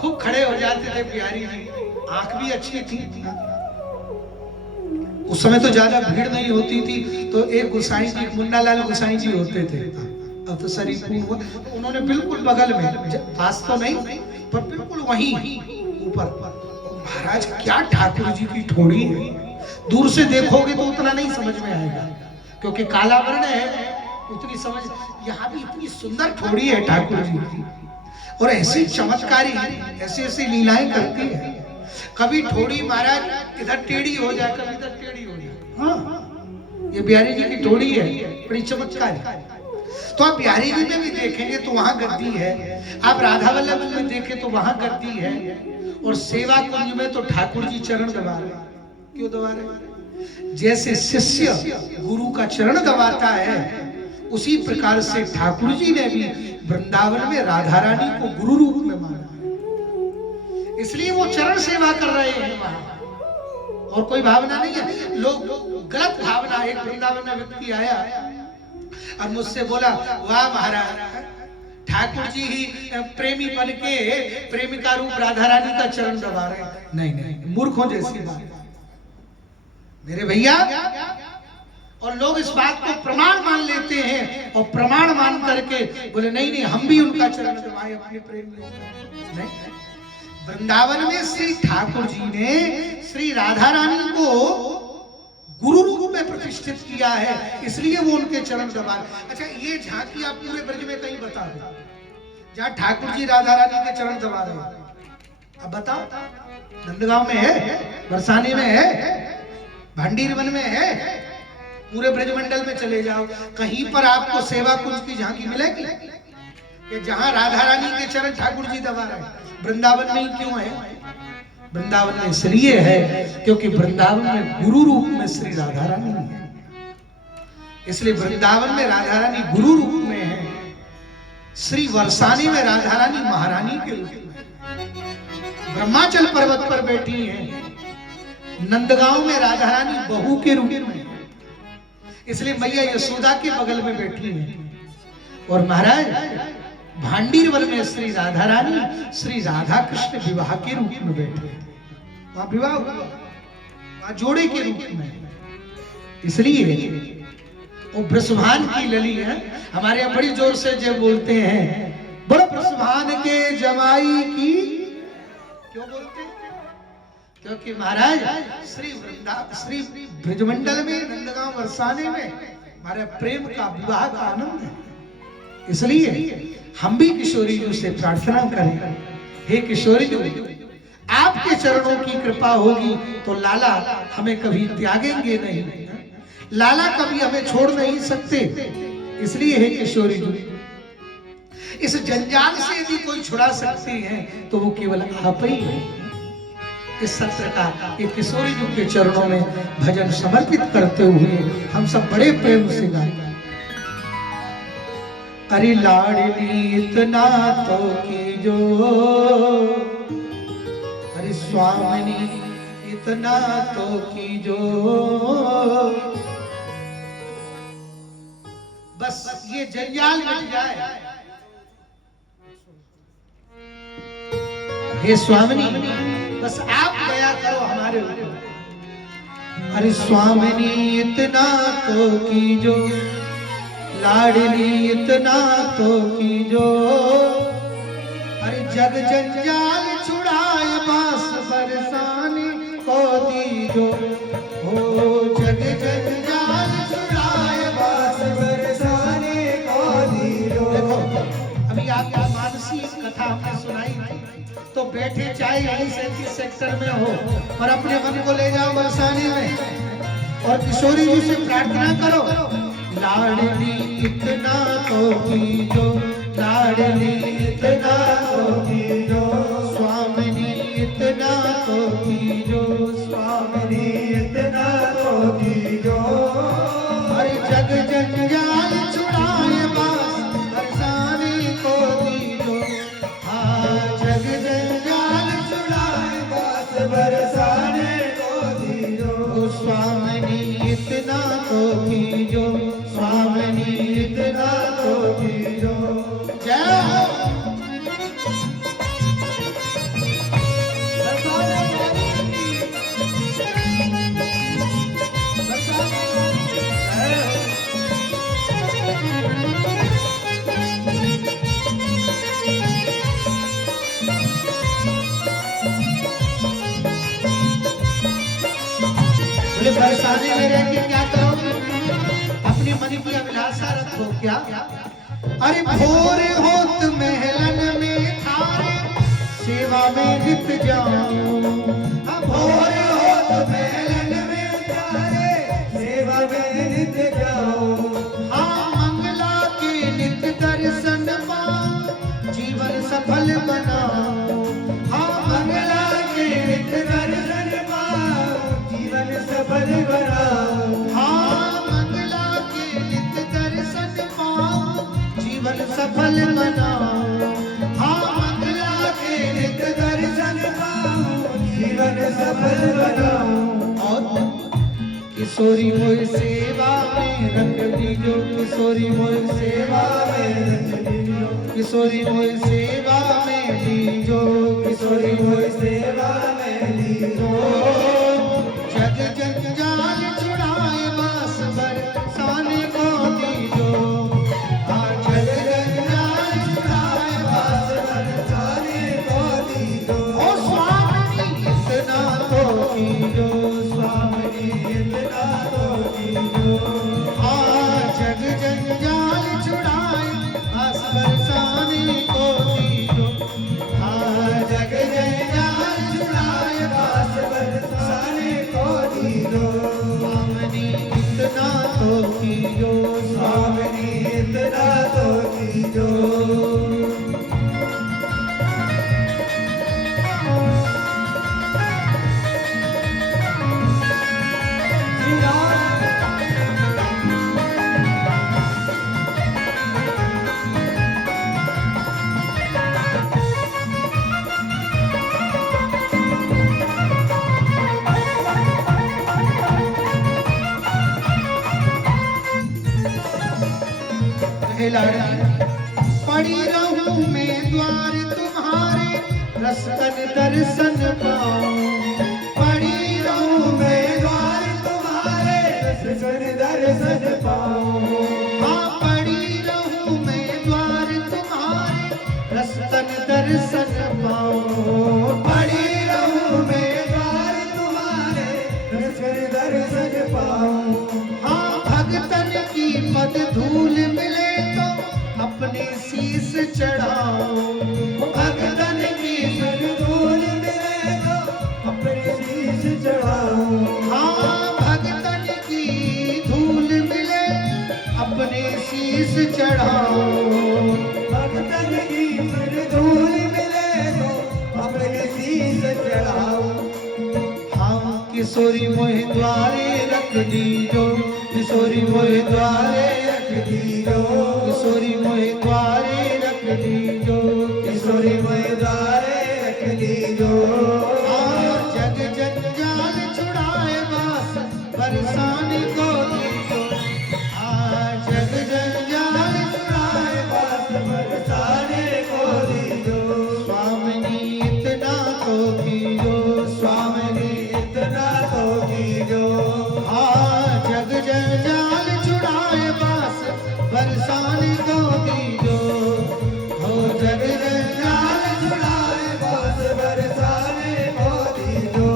खूब खड़े हो जाते थे बिहारी जी, आंख भी अच्छी थी। उस समय तो ज्यादा भीड़ नहीं होती थी, तो एक गोसाई जी, मुन्ना लाल गोसाई जी होते थे, अवसरी पूर्ण हुआ। तो उन्होंने बिल्कुल बगल में, पास तो नहीं पर बिल्कुल वहीं ऊपर। महाराज क्या ठाकुर जी की ठोड़ी है, दूर से देखोगे तो उतना नहीं समझ में आएगा क्योंकि काला वर्ण है, उतनी समझ। यहाँ भी इतनी सुंदर ठोड़ी है ठाकुर जी की, और ऐसी चमत्कारी ऐसी ऐसी लीलाएं करती है। कभी ठोड़ी महाराज इधर टेढ़ी हो जाए, कभी इधर टेढ़ी हो जाए। हाँ, ये बिहारी जी की ठोड़ी है, बड़ी चमत्कारी। तो आप बिहारी जी में भी देखेंगे तो वहां गद्दी है, आप राधा वल्लभ में देखें तो वहां गद्दी है, और सेवा कुंज में तो ठाकुर जी चरण दबा रहे। क्यों दबा रहे? जैसे शिष्य गुरु का चरण दबाता है, उसी प्रकार से ठाकुर जी ने भी वृंदावन में राधा रानी को गुरु रूप में माना, इसलिए वो चरण सेवा कर रहे हैं वहां, और कोई भावना नहीं है। लोग गलत भावना, एक वृंदावन में व्यक्ति आया और मुझसे बोला, वाह महाराज, ठाकुर जी ही प्रेमी बन के प्रेमिका रूप राधा रानी का चरण दबा रहे हैं। नहीं नहीं, मूर्खों जैसी बात मेरे भैया। और लोग इस बात को प्रमाण मान लेते हैं, और प्रमाण मान करके बोले नहीं नहीं, हम भी उनका चरण दबाए अपने प्रेम में। नहीं, वृंदावन में श्री ठाकुर जी ने श्री राधा रानी को गुरु रूप में प्रतिष्ठित किया है, इसलिए वो उनके चरण दबा। अच्छा, ये झांकी आप पूरे ब्रज में कहीं बता दो जहाँ ठाकुर जी राधा रानी के चरण दबा रहे हैं। अब बताओ, नंदगांव में है, बरसाने में है, भांडीर वन में है, पूरे ब्रजमंडल में चले जाओ, कहीं पर आपको सेवा कुंज की झांकी मिलेगी कि जहां राधा रानी के चरण ठाकुर जी दबा रहे हैं? वृंदावन में ही क्यों है? वृंदावन में इसलिए है क्योंकि वृंदावन में गुरु रूप में श्री राधा रानी है, इसलिए वृंदावन में राधा रानी गुरु रूप में है। श्री बरसाने में राधा रानी महारानी के रूप में ब्रह्माचल पर्वत पर बैठी है, नंदगांव में राधा रानी बहू के रूप में, इसलिए मैया यशोदा के बगल में बैठी है। और महाराज भांडीर वन में श्री राधा रानी श्री राधा कृष्ण विवाह के रूप में बैठे, वहां विवाह हुआ, वहां जोड़े के रूप में। इसलिए वो वृषभान की लली है, हमारे यहाँ बड़ी जोर से जब बोलते हैं, बोलो वृषभान के जमाई की। क्यों बोलते हैं? क्योंकि महाराज श्री ब्रजमंडल में, नंदगांव बरसाने में हमारे प्रेम का विवाह का आनंद है। इसलिए हम भी किशोरी जी से प्रार्थना करें, हे किशोरी जी, आपके चरणों की कृपा होगी तो लाला हमें कभी त्यागेंगे नहीं, लाला कभी हमें छोड़ नहीं सकते। इसलिए हे किशोरी जी, इस जंजाल से यदि कोई छुड़ा सकते हैं तो वो केवल आप ही हैं। इस सत्र का एक किशोरी जी के चरणों में भजन समर्पित करते हुए हम सब बड़े प्रेम से गाएंगे। अरे लाडली इतना तो कीजो, अरे स्वामिनी इतना तो कीजो, बस ये जंजाल मिट जाए। हे स्वामिनी, बस आप दया करो हमारे ऊपर। अरे स्वामिनी इतना तो कीजो, लाडली इतना तो कीजो, अरे जग जंजाल छुड़ाए बास बरसाने को दीजो, हो जग जंजाल छुड़ाए बास बरसाने को दीजो। देखो, अभी आपको मानसी कथा हमने सुनाई, तो बैठे चाहे यहीं 37 सेक्टर में हो, पर अपने मन को ले जाओ बरसाने में, और किशोरी जी से प्रार्थना करो, लाडली इतना तो कीजो, लाडली इतना तो कीजो, स्वामिनी इतना तो कीजो, स्वामिनी इतना तो कीजो, हर जग जंजाल छुड़ाए बास बरसाने को दीजो, हाँ जग जंजाल छुड़ाए बास बरसाने को दीजो, स्वामिनी इतना तो कीजो, स्वामिनी इतना तो कीजो। जय हो। बरसाने में रह के क्या करोगे? अपनी मन की अभिलाषा रखो क्या? अरे भोर होत महलन में थारे सेवा में नित जाऊं। भोर होत महलन में थारे सेवा में नित जाऊं। हाँ मंगला के नित दर्शन पाऊं जीवन सफल बनाऊं। हाँ मंगला के नित दर्शन पाऊं जीवन सफल बनाऊं। हाँ मंगला के नित दर्शन पाऊं जीवन सफल बनाऊं। हाँ मंगला के नित दर्शन पाऊं जीवन सफल बनाऊं। और किशोरी मोर सेवा में रख दीजो। किशोरी मोर सेवा में रख दीजो। किशोरी मोर सेवा में लीजो। किशोरी मोर सेवा में लीजो। जग जंजाल छुड़ाए बास बरसाने को दीजो। हाँ जग जंजाल छुड़ाए बास बरसाने को दीजो। ओ स्वामी इतना तो कीजो। स्वामी इतना तो कीजो। हाँ जग जंजाल छुड़ाए बास बरसाने को दीजो। हाँ जग जंजाल छुड़ाए बास बरसाने को दीजो। स्वामी इतना तो कीजो। स्वामी इतना तो कीजो। पड़ी रहूं मैं द्वार तुम्हारे रसकन दर्शन पाऊं। पड़ी रहूं मैं द्वार तुम्हारे रसकन दर्शन पाऊं। हाँ पड़ी रहूं मैं द्वार तुम्हारे रसकन दर्शन पाऊं। पड़ी रहूं मैं द्वार तुम्हारे रसकन दर्शन पाऊं। हाँ भगतन की पद धूल मिले तो अपने शीस चढ़ाओ। भगतन की पद धूल मिले तो अपने शीस चढ़ाऊं। हाँ भगतन की धूल मिले अपने शीस चढ़ाओ। भगतन की पद धूल मिले तो अपने शीस चढ़ाऊं। हाँ किशोरी मोहि द्वारे रख दीजो। किशोरी मोहि द्वारे रख दीजो। किशोरी मोहि द्वारे रख दीजो। किशोरी मोहि द्वारे रख दीजो। हाँ जग जंजाल छुड़ाए बास बरसाने को दीजो। हाँ जग जंजाल छुड़ाए बास बरसाने को दीजो। स्वामिनी इतना तो कीजो। स्वामिनी इतना तो कीजो। हाँ जग जंजाल छुड़ाए बास बरसाने को दीजो। हो जग जंजाल छुड़ाए बास बरसाने को दीजो।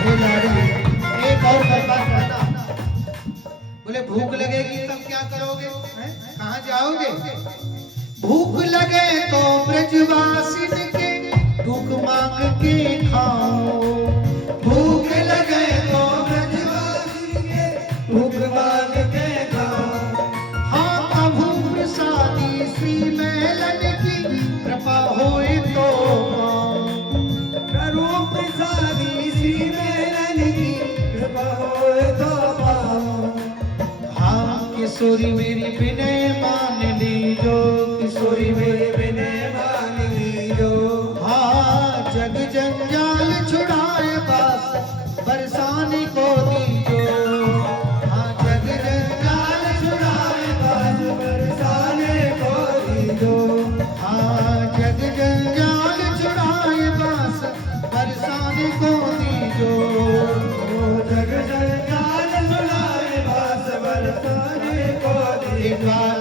हे लाडली एक और बात करना। बोले भूख लगेगी तब क्या करोगे? हैं? कहाँ जाओगे? भूख लगे तो ब्रजवासिन के दुख मांग के खाओ। भूख लगे तो ब्रजवासी के भूख मांग के खाओ। हाँ प्रभु प्रसादी श्री मेलन की कृपा होए तो पाओ। प्रभु प्रसादी श्री मेलन की कृपा होए तो पाओ। हाँ किशोरी मेरी विनय मान लीजो। किशोरी मेरी विनय मान लीजो। हाँ जग जंजाल छुड़ाए बास बरसाने को दीजो। हाँ जग जंजाल छुड़ाए बास बरसाने को दीजो। हाँ जग जंजाल छुड़ाए बास बरसाने को दीजो। जग जंजाल छुड़ाए बास बरसाने को एक दीजो। बार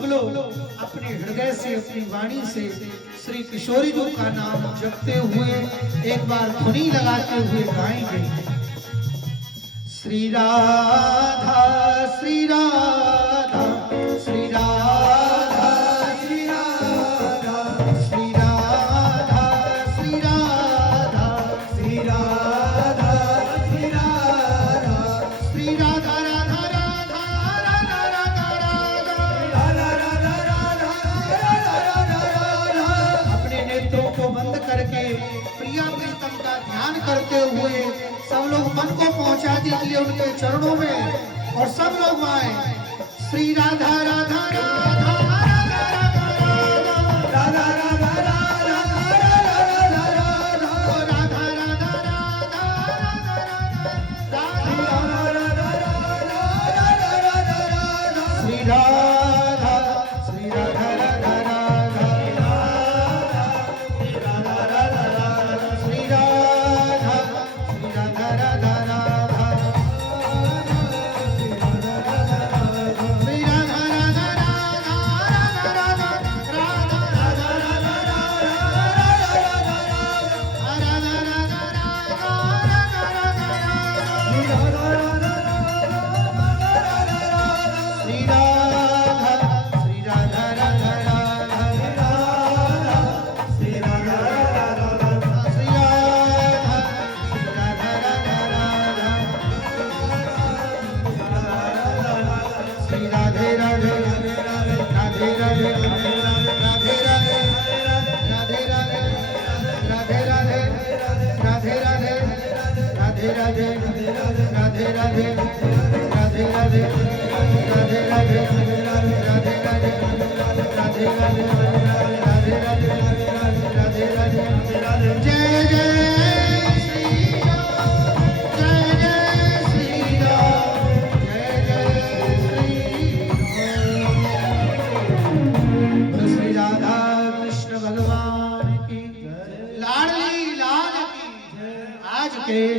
सब लोग अपने हृदय से, अपनी वाणी से श्री किशोरी जी का नाम जपते हुए एक बार धुनी लगाते हुए गाएंगे। श्री राधा श्री राधा श्री राधा श्री राधा श्री राधा श्री राधा श्री राधा श्री राधा श्री राधा राधा राधा राधा राधा राधा। अपने नेत्रों को बंद करके प्रिया प्रीतम का ध्यान करते हुए सब लोग मन को पहुंचा दीजिए उनके चरणों में और सब लोग आए। श्री राधा राधा राधा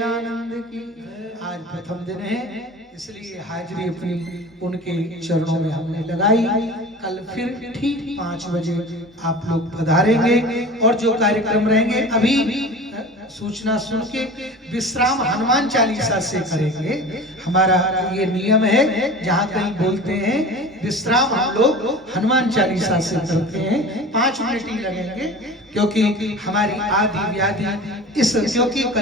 आनंद की। आज प्रथम दिन है इसलिए हाजिरी अपनी उनके चरणों में हमने लगाई। कल फिर ठीक 5 बजे आप लोग पधारेंगे और जो कार्यक्रम रहेंगे अभी सूचना सुन के विश्राम हनुमान चालीसा से करेंगे। हमारा ये नियम है, जहाँ कहीं बोलते हैं विश्राम हम लोग हनुमान चालीसा से करते हैं। 5 मिनट ही लगेंगे क्योंकि हमारी आदि व्याधि क्योंकि